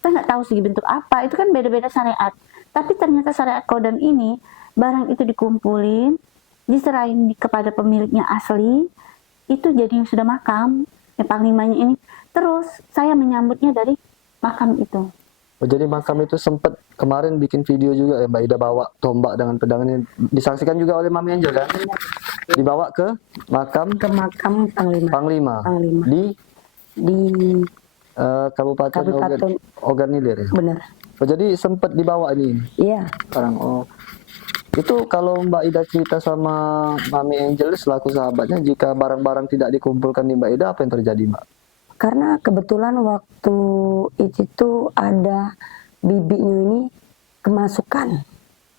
Kita nggak tahu segi bentuk apa, itu kan beda-beda syariat. Tapi ternyata syariat kodam ini, barang itu dikumpulin, diserahin kepada pemiliknya asli, itu jadi sudah makam, ya Panglimanya ini. Terus saya menyambutnya dari makam itu. Oh, jadi makam itu sempat kemarin bikin video juga ya Mbak Ida, bawa tombak dengan pedangnya, disaksikan juga oleh Mami Angel kan? Dibawa ke makam Panglima. Di Kabupaten Ogan Ilir ya? Bener. Oh, jadi sempat dibawa ini Iya. sekarang. Oh, itu kalau Mbak Ida cerita sama Mami Angel selaku sahabatnya, jika barang-barang tidak dikumpulkan di Mbak Ida, apa yang terjadi Mbak? Karena kebetulan waktu itu tuh ada bibinya ini kemasukan.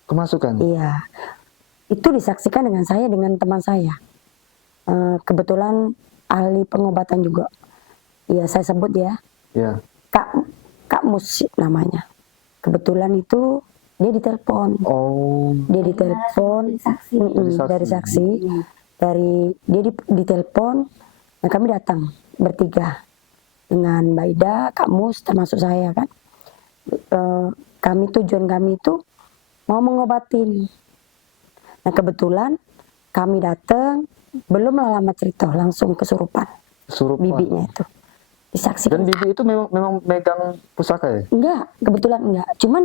Kemasukan? Iya. Itu disaksikan dengan saya, dengan teman saya. Kebetulan ahli pengobatan juga. Iya, saya sebut ya. Iya. Kak Mus namanya. Kebetulan itu dia ditelepon. Oh. Dia ditelepon dari saksi. Dia ditelepon, dan kami datang bertiga dengan Mbak Ida, Kak Mus, termasuk saya kan. Tujuan kami itu mau mengobatin. Nah kebetulan kami datang, belum lama cerita langsung kesurupan. Bibinya itu disaksikan. Dan bibi itu memang megang pusaka ya? Enggak, kebetulan enggak. Cuman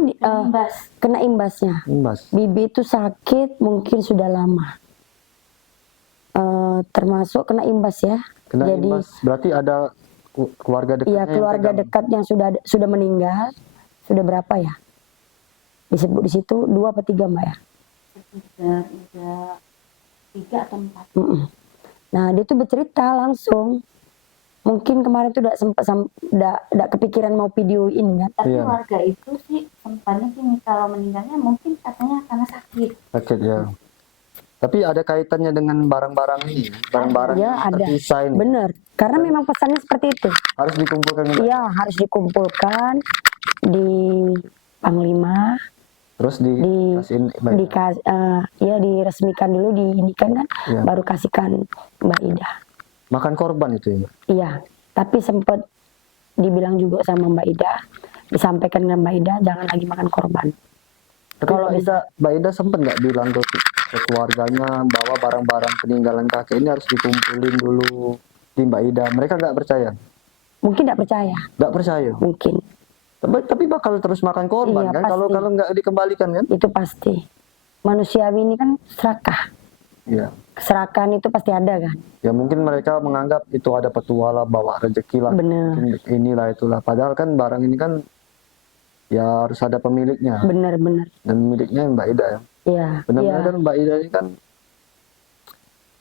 kena imbasnya. Bibi itu sakit mungkin sudah lama. Termasuk kena imbas ya. Jadi imbas. Berarti ada keluarga dekat. Iya, keluarga dekat yang sudah meninggal. Sudah berapa ya? Disebut di situ 2 atau 3 Mbak ya? 3 atau 4. Nah, dia tuh bercerita langsung. Mungkin kemarin tuh udah kepikiran mau video ini kan. Tapi warga itu sih sempatnya gini, kalau meninggalnya mungkin katanya karena sakit. Sakit ya. Tapi ada kaitannya dengan barang-barang ini, barang-barang ya, yang tersisa ini. Bener, karena memang pesannya seperti itu. Harus dikumpulkan. Iya, harus dikumpulkan di Panglima. Terus diresmikan dulu, diinikan kan, baru kasihkan Mbak Ida. Makan korban itu ya? Iya, tapi sempat dibilang juga sama Mbak Ida, disampaikan dengan Mbak Ida, jangan lagi makan korban. Tapi kalau Mbak Ida sempat nggak bilang ke keluarganya bahwa barang-barang peninggalan kakek ini harus dikumpulin dulu di Mbak Ida? Mereka nggak percaya? Mungkin nggak percaya. Nggak percaya? Mungkin. Tapi bakal terus makan korban kan? Kalau nggak dikembalikan kan? Itu pasti. Manusiawi ini kan serakah. Iya. Keserakahan itu pasti ada kan? Ya mungkin mereka menganggap itu ada petualang, bawa rezeki lah. Bener. Inilah itulah. Padahal kan barang ini kan ya harus ada pemiliknya. Bener. Dan miliknya Mbak Ida ya. Iya. Benar-benar kan Mbak Ida ini kan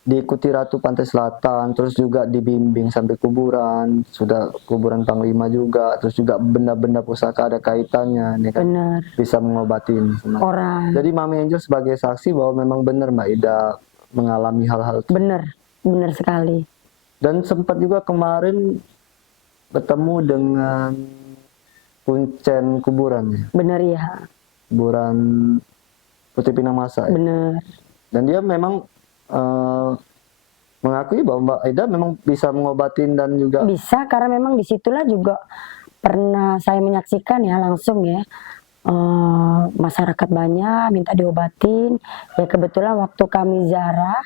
diikuti Ratu Pantai Selatan, terus juga dibimbing sampai kuburan, sudah kuburan Panglima juga, terus juga benda-benda pusaka ada kaitannya, ini kan bisa mengobatin orang. Jadi Mami Angel sebagai saksi bahwa memang benar Mbak Ida mengalami hal-hal itu. Benar sekali. Dan sempat juga kemarin bertemu dengan kuncen kuburan ya. Benar ya. Kuburan Putih Pinang Masa. Ya? Benar. Dan dia memang mengakui bahwa Mbak Ida memang bisa mengobatin dan juga bisa, karena memang disitulah juga pernah saya menyaksikan ya langsung ya, masyarakat banyak minta diobatin. Ya kebetulan waktu kami ziarah,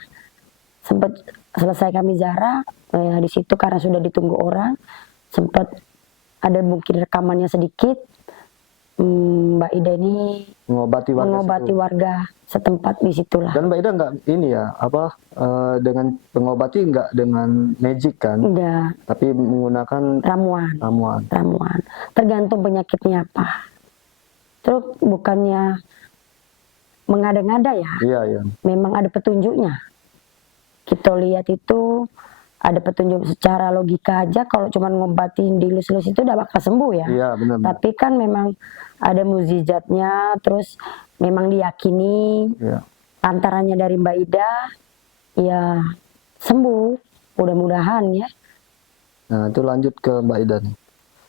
sempat selesai kami ziarah, di situ karena sudah ditunggu orang, sempat ada mungkin rekamannya sedikit. Mbak Ida ini mengobati warga setempat di situlah. Dan Mbak Ida nggak ini ya dengan mengobati nggak dengan magic kan? Enggak, Tapi menggunakan ramuan. ramuan. Tergantung penyakitnya apa. Terus bukannya mengada-ngada ya, Iya. memang ada petunjuknya. Kita lihat itu ada petunjuk secara logika aja, kalau cuma ngobatin dilus-lus itu udah bakal sembuh ya. Iya benar. Tapi kan memang ada mukjizatnya, terus memang diyakini Iya. lantarannya dari Mbak Ida ya sembuh, mudah-mudahan ya. Nah itu lanjut ke Mbak Ida nih.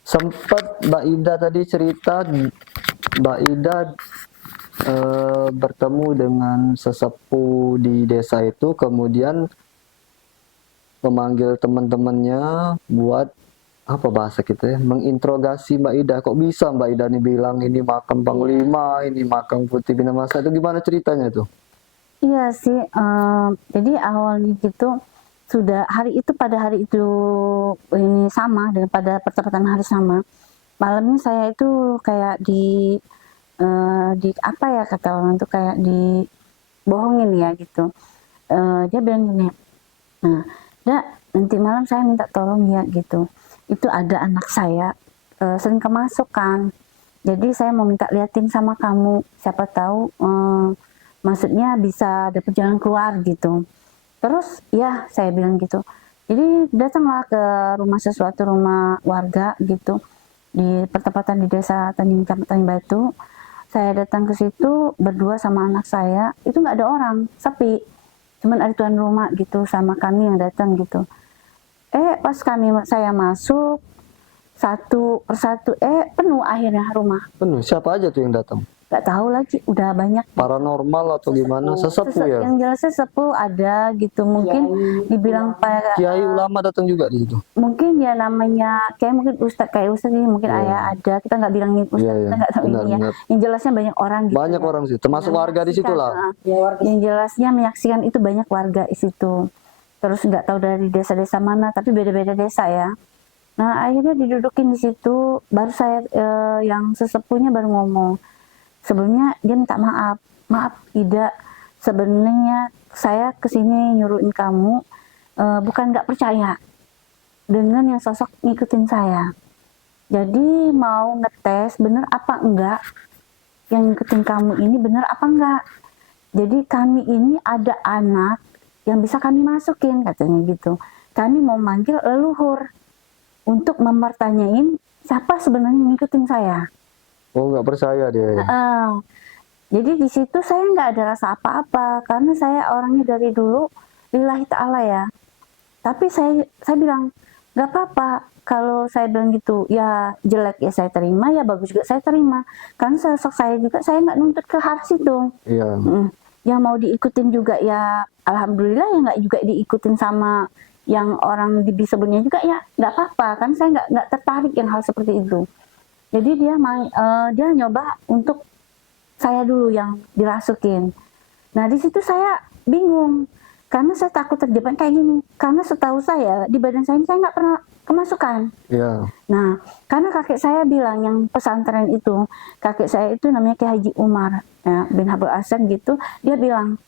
Sempat Mbak Ida tadi cerita Mbak Ida bertemu dengan sesepuh di desa itu, kemudian memanggil teman-temannya buat apa bahasa kita ya, menginterogasi Mbak Ida. Kok bisa Mbak Ida nih bilang ini makam Panglima, ini makam Putri Binamasa, itu gimana ceritanya tuh? Iya sih, jadi awalnya gitu sudah pada hari itu ini sama dan pada pertepatan hari sama. Malamnya saya itu kayak di apa ya kata orang itu kayak dibohongin ya gitu. Dia bilang gini, nah, Dak, nanti malam saya minta tolong ya gitu. Itu ada anak saya sering kemasukan. Jadi saya mau minta liatin sama kamu, siapa tahu maksudnya bisa dapat jalan keluar gitu. Terus ya saya bilang gitu. Jadi datanglah ke rumah warga gitu di pertempatan di desa Tanjung Batu. Saya datang ke situ berdua sama anak saya. Itu nggak ada orang, sepi. Cuman ada tuan rumah gitu sama kami yang datang gitu. Pas saya masuk satu persatu penuh akhirnya rumah. Penuh. Siapa aja tuh yang datang? Gak tahu lagi, udah banyak. Paranormal atau gimana? Sesepuh ya? Yang jelas sesepuh ada gitu, mungkin dibilang Kiai ulama datang juga di situ. mungkin ya namanya kayak mungkin kayak ustadz ini mungkin ayah ada, kita nggak bilangin ustadz, Iya. kita nggak tahu Benar, ini ya. benar. Yang jelasnya banyak orang gitu. Banyak ya. orang sih, termasuk warga di situ lah. Yang jelasnya menyaksikan itu banyak warga di situ. Terus nggak tahu dari desa-desa mana, tapi beda-beda desa ya. Nah akhirnya didudukin di situ, baru saya yang sesepuhnya baru ngomong. Sebelumnya dia minta maaf Ida, sebenarnya saya kesini nyuruhin kamu bukan nggak percaya dengan yang sosok ngikutin saya. Jadi mau ngetes bener apa enggak yang ngikutin kamu ini bener apa enggak. Jadi kami ini ada anak yang bisa kami masukin katanya gitu. Kami mau manggil leluhur untuk mempertanyain siapa sebenarnya ngikutin saya. Oh nggak percaya dia. Jadi di situ saya nggak ada rasa apa-apa karena saya orangnya dari dulu lillahi ta'ala ya. Tapi saya bilang nggak apa-apa kalau saya bilang gitu ya jelek ya saya terima, ya bagus juga saya terima. Karena sosok saya juga saya nggak nuntut ke arah situ. Iya. Ya mau diikutin juga ya alhamdulillah, ya nggak juga diikutin sama yang orang disebutnya juga ya nggak apa-apa kan, saya nggak tertarik yang hal seperti itu. Jadi dia nyoba untuk saya dulu yang dirasukin. Nah di situ saya bingung karena saya takut terjebak kayak gini. Karena setahu saya di badan saya ini saya nggak pernah kemasukan. Iya. Nah karena kakek saya bilang yang pesantren itu, kakek saya itu namanya Kiai Haji Umar ya, bin Habib Asad gitu. Dia bilang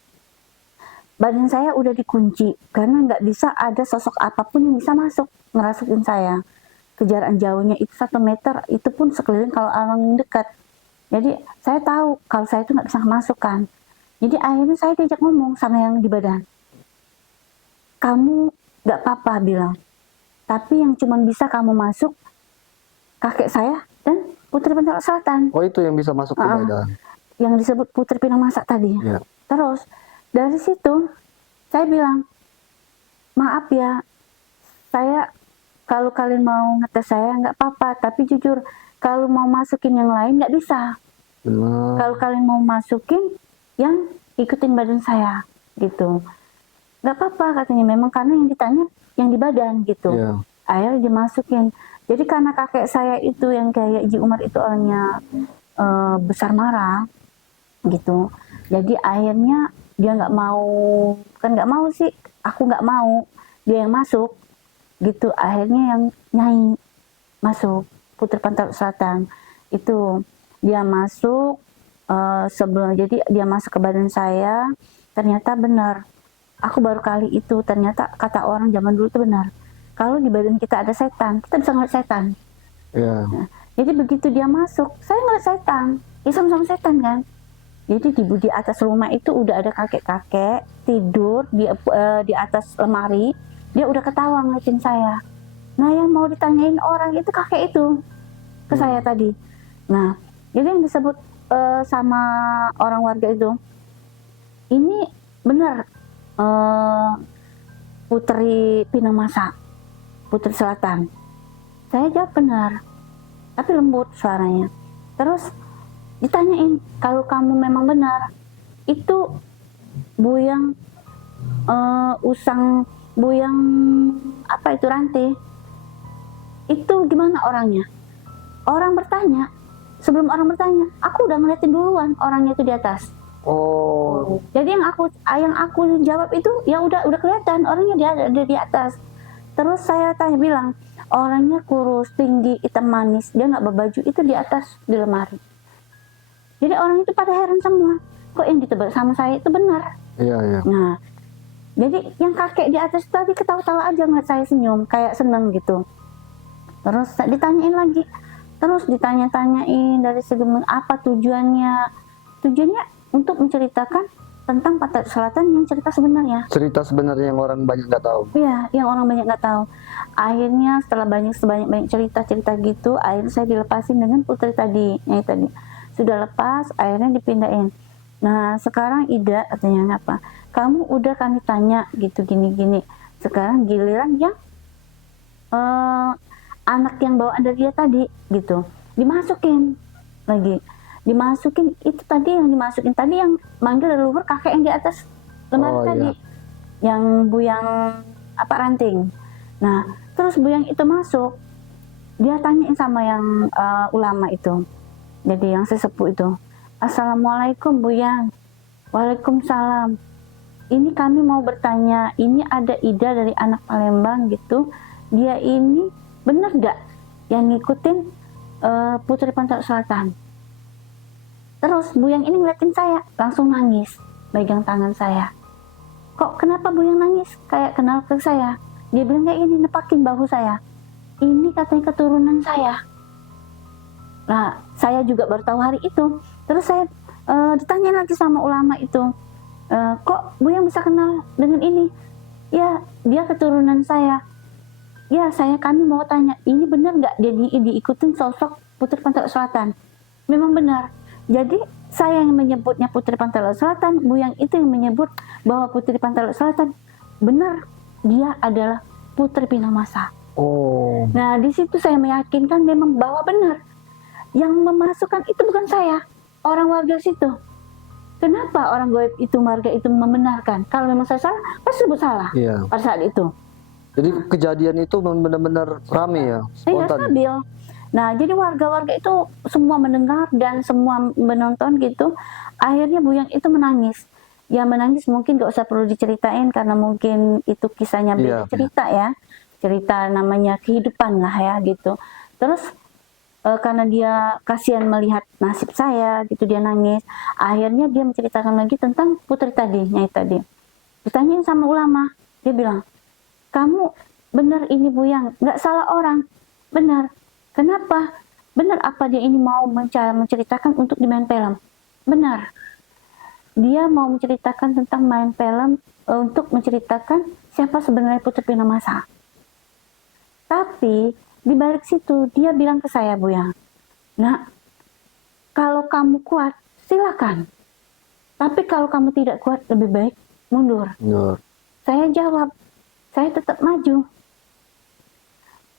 badan saya udah dikunci karena nggak bisa ada sosok apapun yang bisa masuk ngerasukin saya. Kejaran jauhnya itu 1 meter, itu pun sekeliling kalau orang dekat. Jadi saya tahu kalau saya itu nggak bisa masukkan. Jadi akhirnya saya diajak ngomong sama yang di badan. Kamu nggak apa-apa bilang. Tapi yang cuma bisa kamu masuk kakek saya dan Putri Pinang Selatan. Oh itu yang bisa masuk ke badan. Yang disebut Putri Pinang Masak tadi. Iya. Terus dari situ saya bilang, maaf ya, saya kalau kalian mau ngetes saya nggak apa-apa, tapi jujur kalau mau masukin yang lain nggak bisa. Benar. Kalau kalian mau masukin yang ikutin badan saya gitu, nggak apa-apa katanya. Memang karena yang ditanya yang di badan gitu. Iya. Akhirnya dimasukin. Jadi karena kakek saya itu yang kayak Ji Umar itu orangnya besar marah gitu. Jadi akhirnya dia nggak mau, kan nggak mau sih, aku nggak mau, dia yang masuk gitu. Akhirnya yang Nyai masuk, Putri Pantalut Selatan itu dia masuk sebelum, jadi dia masuk ke badan saya. Ternyata benar, aku baru kali itu ternyata kata orang zaman dulu itu benar, kalau di badan kita ada setan, kita bisa ngeliat setan. Iya. Nah, jadi begitu dia masuk, saya ngeliat setan, ya sama-sama setan kan. Jadi di atas rumah itu udah ada kakek-kakek tidur di atas lemari, dia udah ketawa ngeliatin saya. Nah, yang mau ditanyain orang itu kakek itu ke saya tadi. Nah, jadi yang disebut sama orang warga itu, ini benar Putri Pinamasa, Putri Selatan. Saya jawab benar, tapi lembut suaranya. Terus ditanyain, kalau kamu memang benar, itu Buyang Usang, Buyang apa itu Ranti, itu gimana orangnya? Orang bertanya, sebelum orang bertanya, aku udah ngeliatin duluan orangnya itu di atas. Oh, Jadi yang aku jawab itu ya udah kelihatan orangnya dia ada di atas. Terus saya tanya bilang, orangnya kurus, tinggi, hitam manis, dia nggak berbaju, itu di atas di lemari. Jadi orang itu pada heran semua, kok yang ditebak sama saya itu benar. iya, iya. Nah, jadi yang kakek di atas tadi ketawa-tawa aja ngeliat saya senyum, kayak seneng gitu. Terus ditanyain lagi, terus ditanya-tanyain dari segi apa tujuannya. Tujuannya untuk menceritakan tentang Pantalut Selatan yang cerita sebenarnya. Cerita sebenarnya yang orang banyak nggak tahu. Iya, yang orang banyak nggak tahu. Akhirnya setelah sebanyak cerita-cerita gitu, akhirnya saya dilepasin dengan Putri tadi, yang tadi. Sudah lepas, akhirnya dipindahin. Nah, sekarang Ida katanya apa? Kamu udah kami tanya gitu gini-gini. Sekarang giliran yang anak yang bawaan dari dia tadi gitu. Dimasukin lagi. Dimasukin itu tadi yang dimasukin tadi yang manggil leluhur kakek yang di atas lemari tadi. Iya. Yang Buyang apa Ranting. Nah, terus Buyang itu masuk, dia tanyain sama yang ulama itu, jadi yang sesepuh itu, Assalamualaikum Buyang. Waalaikumsalam. Ini kami mau bertanya, ini ada Ida dari anak Palembang gitu, dia ini bener gak yang ngikutin Putri Pantalut Selatan? Terus Buyang ini ngeliatin saya, langsung nangis, pegang tangan saya. Kok kenapa Buyang nangis? Kayak kenal ke saya. Dia bilang kayak ini, nepakin bahu saya. Ini katanya keturunan saya. Nah, saya juga baru tahu hari itu. Terus saya ditanya lagi sama ulama itu, kok Buyang bisa kenal dengan ini? Ya, dia keturunan saya. Ya, kami mau tanya, ini benar nggak dia diikutin sosok Putri Pantalut Selatan? Memang benar. Jadi saya yang menyebutnya Putri Pantalut Selatan, Buyang itu yang menyebut bahwa Putri Pantalut Selatan benar dia adalah Putri Pinamasa. Oh, Nah, di situ saya meyakinkan memang bahwa benar yang memasukkan itu bukan saya, orang warga situ. Kenapa orang gaib itu, warga itu membenarkan? Kalau memang saya salah, pasti sebut salah iya. pada saat itu. Jadi kejadian itu benar-benar rame ya, Iya, spontan. stabil. Nah, jadi warga-warga itu semua mendengar dan semua menonton gitu. Akhirnya Buyang itu menangis. Ya menangis mungkin gak usah perlu diceritain karena mungkin itu kisahnya beda Iya. cerita ya. Cerita namanya kehidupan lah ya gitu. Terus karena dia kasihan melihat nasib saya gitu, dia nangis. Akhirnya dia menceritakan lagi tentang Putri tadi, Nyai tadi. Ditanyain sama ulama, dia bilang, kamu benar ini Buyang, nggak salah orang, benar. Kenapa? Benar apa dia ini mau menceritakan untuk dimain film? Benar. Dia mau menceritakan tentang main film untuk menceritakan siapa sebenarnya Putri Pinamasa. Tapi di balik situ dia bilang ke saya, Buyang, nah kalau kamu kuat silakan. Tapi kalau kamu tidak kuat lebih baik mundur. Benar. Saya jawab, saya tetap maju.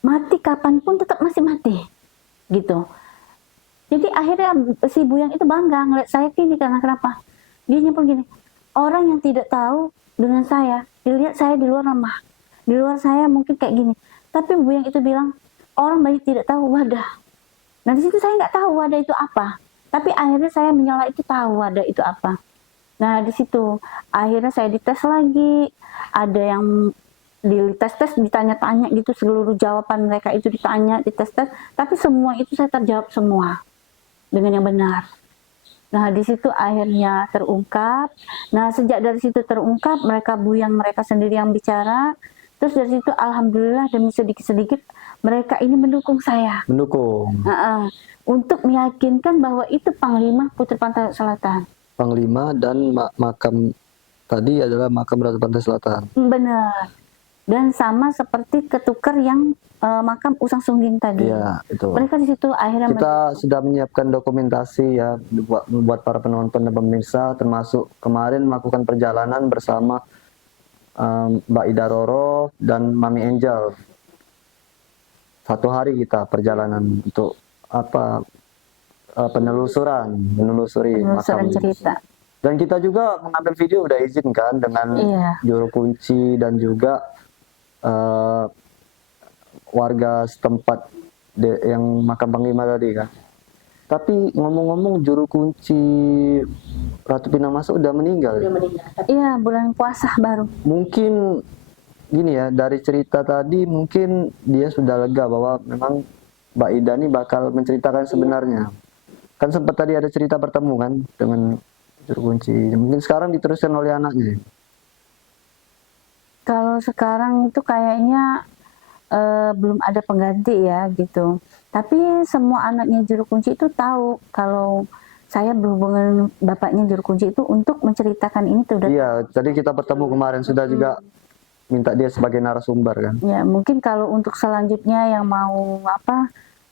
Mati kapanpun tetap masih mati. Gitu. Jadi akhirnya si Buyang itu bangga ngeliat saya gini karena kenapa? Dia nyempul gini, orang yang tidak tahu dengan saya, dilihat saya di luar lemah. Di luar saya mungkin kayak gini. Tapi Buyang itu bilang, orang banyak tidak tahu wadah. Nah di situ saya nggak tahu wadah itu apa. Tapi akhirnya saya menyela itu tahu ada itu apa. Nah di situ akhirnya saya dites lagi, ada yang dites-tes, ditanya-tanya gitu, seluruh jawaban mereka itu ditanya, dites-tes, tapi semua itu saya terjawab semua dengan yang benar. Nah di situ akhirnya terungkap. Nah sejak dari situ terungkap, mereka buyang mereka sendiri yang bicara. Terus dari situ alhamdulillah demi sedikit-sedikit mereka ini mendukung saya. Mendukung. Untuk meyakinkan bahwa itu Panglima Putri Pantai Selatan. Panglima dan makam tadi adalah makam Ratu Pantai Selatan. Benar. Dan sama seperti ketukar yang makam Usang Sungging tadi. Iya, itu. Mereka di situ akhirnya Kita sudah menyiapkan dokumentasi ya buat para penonton dan pemirsa, termasuk kemarin melakukan perjalanan bersama Mbak Ida Roro dan Mami Angel. 1 hari kita perjalanan untuk menelusuri makam. cerita. Dan kita juga mengambil video udah izin kan dengan juru kunci dan juga warga setempat yang makam Panglima tadi kan. Tapi ngomong-ngomong juru kunci Ratu Pinang Mas udah meninggal. Iya, bulan puasa baru. Mungkin gini ya, dari cerita tadi mungkin dia sudah lega bahwa memang Mbak Ida ini bakal menceritakan sebenarnya. Kan sempat tadi ada cerita bertemu kan dengan juru kunci. Mungkin sekarang diteruskan oleh anaknya. Kalau sekarang itu kayaknya belum ada pengganti ya gitu. Tapi semua anaknya juru kunci itu tahu kalau saya berhubungan bapaknya juru kunci itu untuk menceritakan ini tuh. Iya, tadi kita bertemu kemarin sudah juga minta dia sebagai narasumber kan. Ya, mungkin kalau untuk selanjutnya yang mau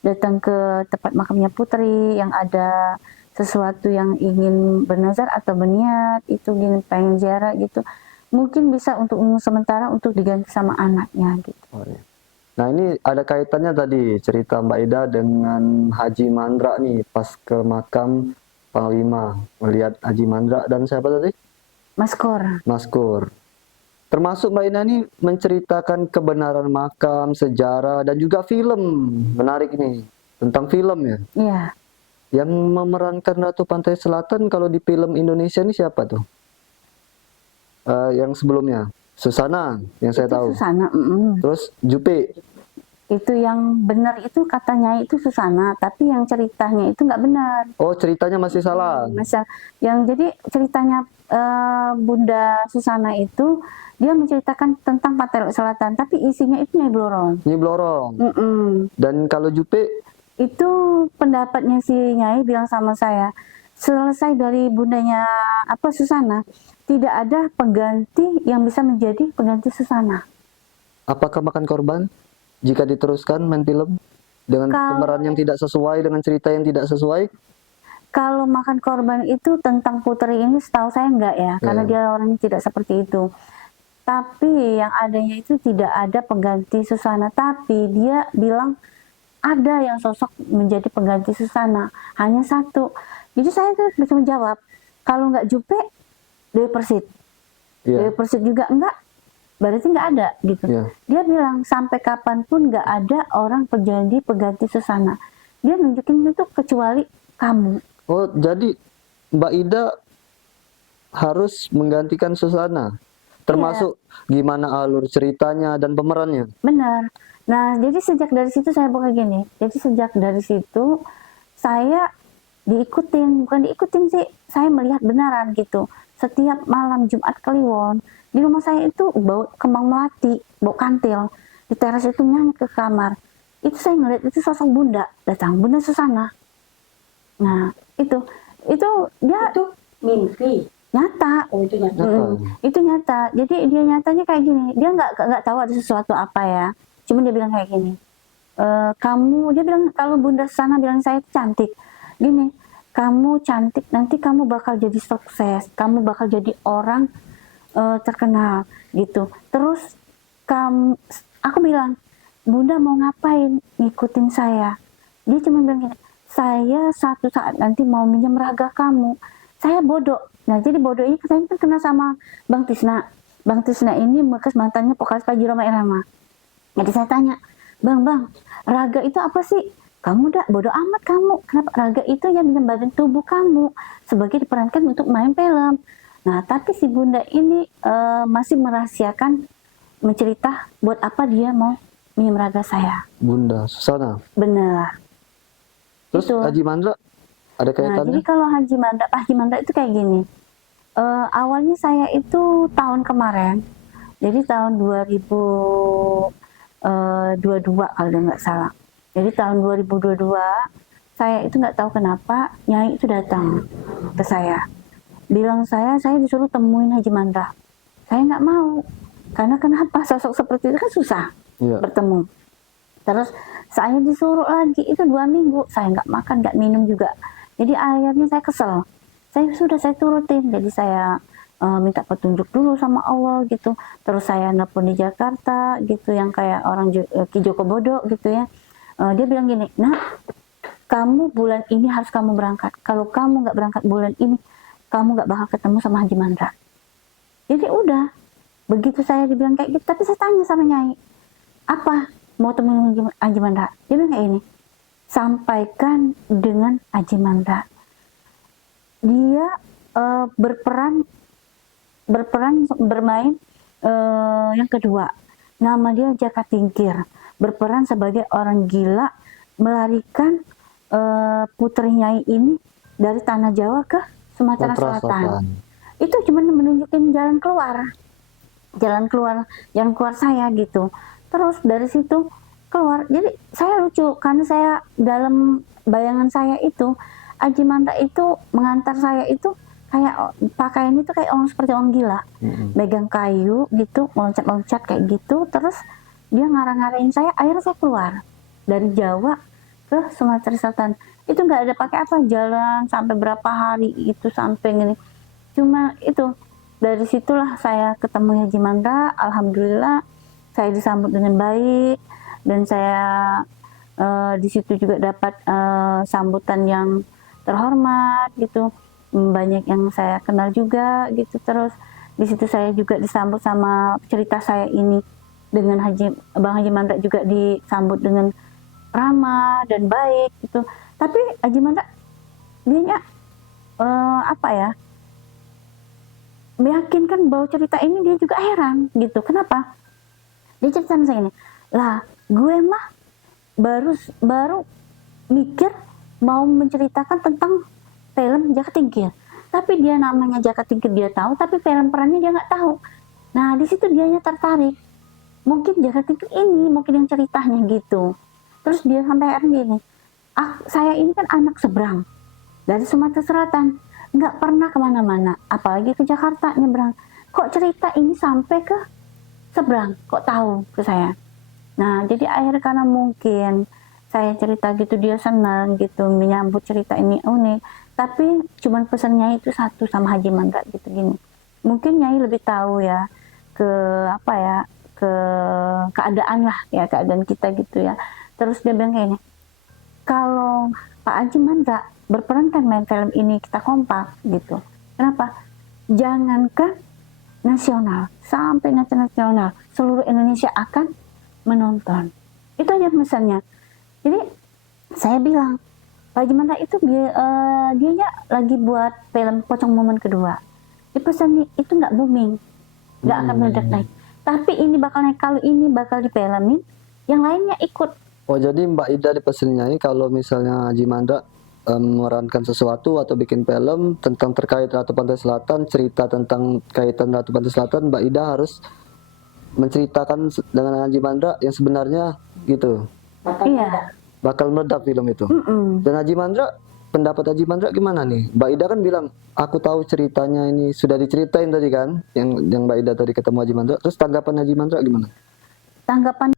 datang ke tempat makamnya Putri yang ada sesuatu yang ingin bernazar atau berniat itu pengen ziarah gitu, mungkin bisa untuk sementara untuk diganti sama anaknya gitu. Oh, iya. Nah ini ada kaitannya tadi cerita Mbak Ida dengan Haji Mandra nih pas ke makam Panglima melihat Haji Mandra dan siapa tadi? Maskur. Termasuk Mbak Ida ini menceritakan kebenaran makam, sejarah dan juga film menarik nih tentang film ya. Iya. Yang memerankan Ratu Pantai Selatan kalau di film Indonesia ini siapa tuh? Yang sebelumnya Susana yang saya tahu. Susana. Terus Jupe. Itu yang benar itu katanya itu Susana, tapi yang ceritanya itu nggak benar. Oh, ceritanya masih salah. Yang jadi ceritanya Bunda Susana itu dia menceritakan tentang Pantai Selatan, tapi isinya itu Nyai Blorong. Nyai Blorong. Dan kalau Jupe itu pendapatnya si Nyai bilang sama saya, selesai dari bundanya Susana, tidak ada pengganti yang bisa menjadi pengganti Susana. Apakah makan korban jika diteruskan main film dengan pemeran yang tidak sesuai, dengan cerita yang tidak sesuai? Kalau makan korban itu tentang Putri ini setahu saya enggak ya, karena dia orangnya tidak seperti itu. Tapi yang adanya itu tidak ada pengganti Susana, tapi dia bilang ada yang sosok menjadi pengganti Susana, hanya satu. Jadi saya tuh bisa menjawab, kalau nggak Jupe, Dewi Persit. Dewi Persit juga enggak, berarti nggak ada gitu. Dia bilang sampai kapanpun nggak ada orang pengganti Susana. Dia nunjukin itu kecuali kamu. Oh, jadi Mbak Ida harus menggantikan Susana, termasuk gimana alur ceritanya dan pemerannya. Benar. Nah, jadi sejak dari situ saya buka gini. Jadi sejak dari situ saya bukan diikutin sih, saya melihat benaran gitu. Setiap malam Jumat Kliwon di rumah saya itu bau kembang melati, bau kantil. Di teras itu nyanyi ke kamar. Itu saya ngeliat itu sosok bunda datang, Bunda Susana. Nah, itu dia itu mimpi nyata. Oh, itu nyata. Itu nyata. Jadi dia nyatanya kayak gini. Dia nggak tahu ada sesuatu apa ya. Cuma dia bilang kayak gini. Dia bilang kalau Bunda Susana bilang saya itu cantik. Gini, kamu cantik, nanti kamu bakal jadi sukses, kamu bakal jadi orang terkenal gitu. Terus aku bilang, Bunda mau ngapain ngikutin saya? Dia cuma bilang gini, saya satu saat nanti mau minjem raga kamu. Saya bodoh. Nah jadi bodoh ini saya kan kenal sama Bang Tisna. Bang Tisna ini bekas mantannya vokalis Pajero Irama. Jadi saya tanya, Bang, raga itu apa sih? kamu dah bodoh amat kamu, kenapa raga itu yang dengan badan tubuh kamu sebagai diperankan untuk main film. Nah, tapi si bunda ini masih merahasiakan mencerita buat apa dia mau minjem raga saya. Bunda Susana. Bener. Terus Itu. Haji Mandra ada Nah, kaitannya? jadi kalau Pak Haji Mandra itu kayak gini. Awalnya saya itu tahun kemarin, jadi tahun 2022 kalau nggak salah. Jadi tahun 2022 saya itu nggak tahu kenapa Nyai itu datang ke saya, bilang saya disuruh temuin Haji Mandra. Saya nggak mau, karena kenapa, sosok seperti itu kan susah bertemu. Terus saya disuruh lagi itu 2 minggu, saya nggak makan nggak minum juga. Jadi akhirnya saya kesel, saya turutin. Jadi saya minta petunjuk dulu sama Allah gitu. Terus saya nelpon di Jakarta gitu, yang kayak orang Ki Joko Bodo gitu ya. Dia bilang gini, nah kamu bulan ini harus kamu berangkat. Kalau kamu nggak berangkat bulan ini, kamu nggak bakal ketemu sama Haji Mandra. Jadi udah, begitu saya dibilang kayak gitu, tapi saya tanya sama Nyai, apa mau temuin Haji Mandra? Dia bilang kayak ini, sampaikan dengan Haji Mandra. Dia bermain yang kedua. Nama dia Jaka Tingkir. Berperan sebagai orang gila melarikan putri Nyai ini dari tanah Jawa ke Sumatera Selatan. Itu cuma menunjukin jalan keluar saya gitu. Terus dari situ keluar, jadi saya lucu karena saya dalam bayangan saya itu Haji Mandra itu mengantar saya itu kayak pakaian itu kayak orang seperti orang gila, megang kayu gitu, loncat-loncat kayak gitu. Terus dia ngarang-ngarain saya, akhirnya saya keluar dari Jawa ke Sumatera Selatan. Itu nggak ada pakai apa, jalan sampai berapa hari itu sampai gini. Cuma itu, dari situlah saya ketemu Haji Mandra. Alhamdulillah saya disambut dengan baik, dan saya di situ juga dapat sambutan yang terhormat gitu. Banyak yang saya kenal juga gitu. Terus di situ saya juga disambut sama cerita saya ini dengan Bang Haji Mandra juga disambut dengan ramah dan baik gitu. Tapi Haji Mandra dianya apa ya, meyakinkan bahwa cerita ini dia juga heran gitu. Kenapa? Dia cerita sama saya ini, lah gue mah baru mikir mau menceritakan tentang film Jaka Tingkir, tapi dia namanya Jaka Tingkir dia tahu, tapi film perannya dia nggak tahu. Nah di situ dianya tertarik, mungkin Jaka Tingkir ini mungkin yang ceritanya gitu. Terus dia sampai akhirnya gini, saya ini kan anak seberang dari Sumatera Selatan, nggak pernah kemana-mana, apalagi ke Jakarta nyebrang. Kok cerita ini sampai ke seberang, kok tahu ke saya? Nah jadi akhirnya karena mungkin saya cerita gitu, dia senang gitu, menyambut cerita ini unik. Tapi cuman pesannya itu satu sama Haji Mandra gitu gini. Mungkin Nyai lebih tahu ya ke apa ya, ke keadaan lah ya, keadaan kita gitu ya. Terus dia bilang kayak ini, kalau Pak Haji Mandra berperan kan main film ini kita kompak gitu. Kenapa? Jangankan nasional, sampai nasional, seluruh Indonesia akan menonton. Itu aja pesannya. Jadi saya bilang, Pak Haji Mandra itu dianya lagi buat film Pocong Momen kedua. Di pesan itu nggak booming, nggak akan meledak naik. Tapi ini bakal naik, kalau ini bakal difilmin, yang lainnya ikut. Oh jadi Mbak Ida di pesannya ini kalau misalnya Haji Mandra memerankan sesuatu atau bikin film tentang terkait Ratu Pantai Selatan, cerita tentang kaitan Ratu Pantai Selatan, Mbak Ida harus menceritakan dengan Haji Mandra yang sebenarnya gitu. Iya. Bakal meledak film itu. Dan Haji Mandra, pendapat Haji Mandra gimana nih? Mbak Ida kan bilang, aku tahu ceritanya ini sudah diceritain tadi kan, yang Mbak Ida tadi ketemu Haji Mandra. Terus tanggapan Haji Mandra gimana? Tanggapan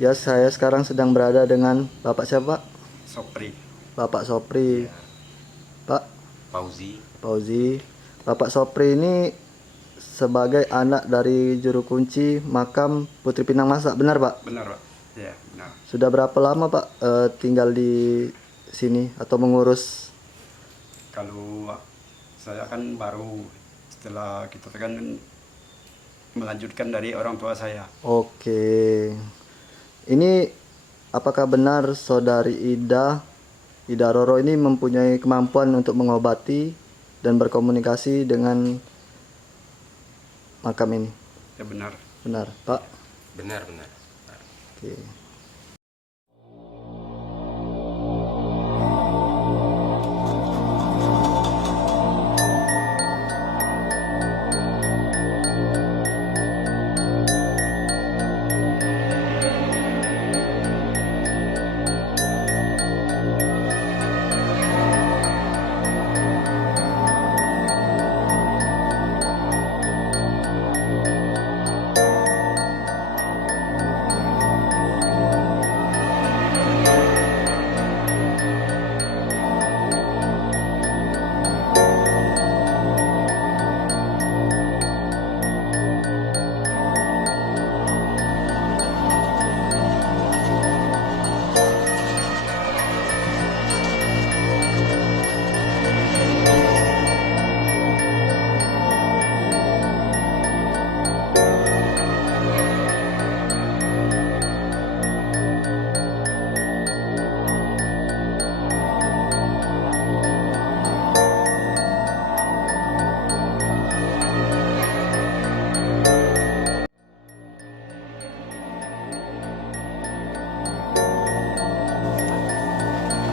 Ya, saya sekarang sedang berada dengan Bapak siapa? Sopri, Bapak Sopri. Pak Fauzi, Fauzi. Bapak Sopri ini sebagai anak dari juru kunci makam Putri Pinang Masak, benar Pak? benar Pak? Ya benar. Sudah berapa lama Pak tinggal di sini atau mengurus? Kalau saya kan baru setelah kita kan melanjutkan dari orang tua saya. Oke. Ini apakah benar saudari Ida Roro ini mempunyai kemampuan untuk mengobati dan berkomunikasi dengan makam ini? Ya benar. Benar, Pak? Benar. Oke.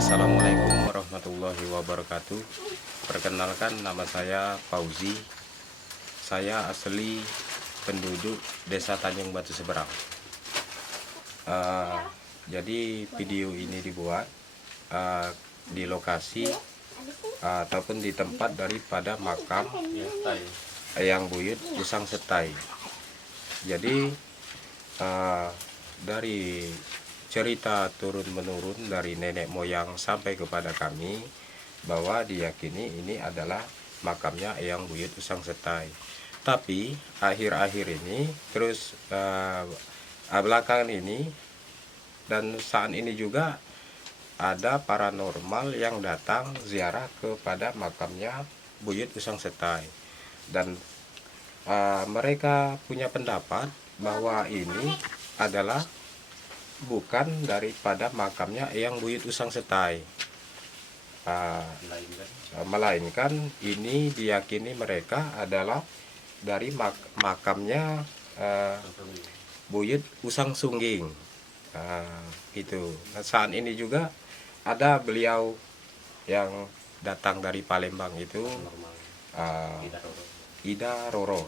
Assalamualaikum warahmatullahi wabarakatuh. Perkenalkan, nama saya Fauzi. Saya asli penduduk Desa Tanjung Batu Seberang. Jadi video ini dibuat di lokasi ataupun di tempat daripada makam Eyang Buyut Usang Setai. Jadi dari cerita turun-menurun dari nenek moyang sampai kepada kami bahwa diyakini ini adalah makamnya Eyang Buyut Usang Setai. Tapi akhir-akhir ini terus belakangan ini dan saat ini juga ada paranormal yang datang ziarah kepada makamnya Buyut Usang Setai, dan mereka punya pendapat bahwa ini adalah bukan daripada makamnya Eyang Buyut Usang Setai, melainkan ini diyakini mereka adalah dari makamnya Buyut Usang Sungging. Itu. Nah, saat ini juga ada beliau yang datang dari Palembang itu Ida Roro.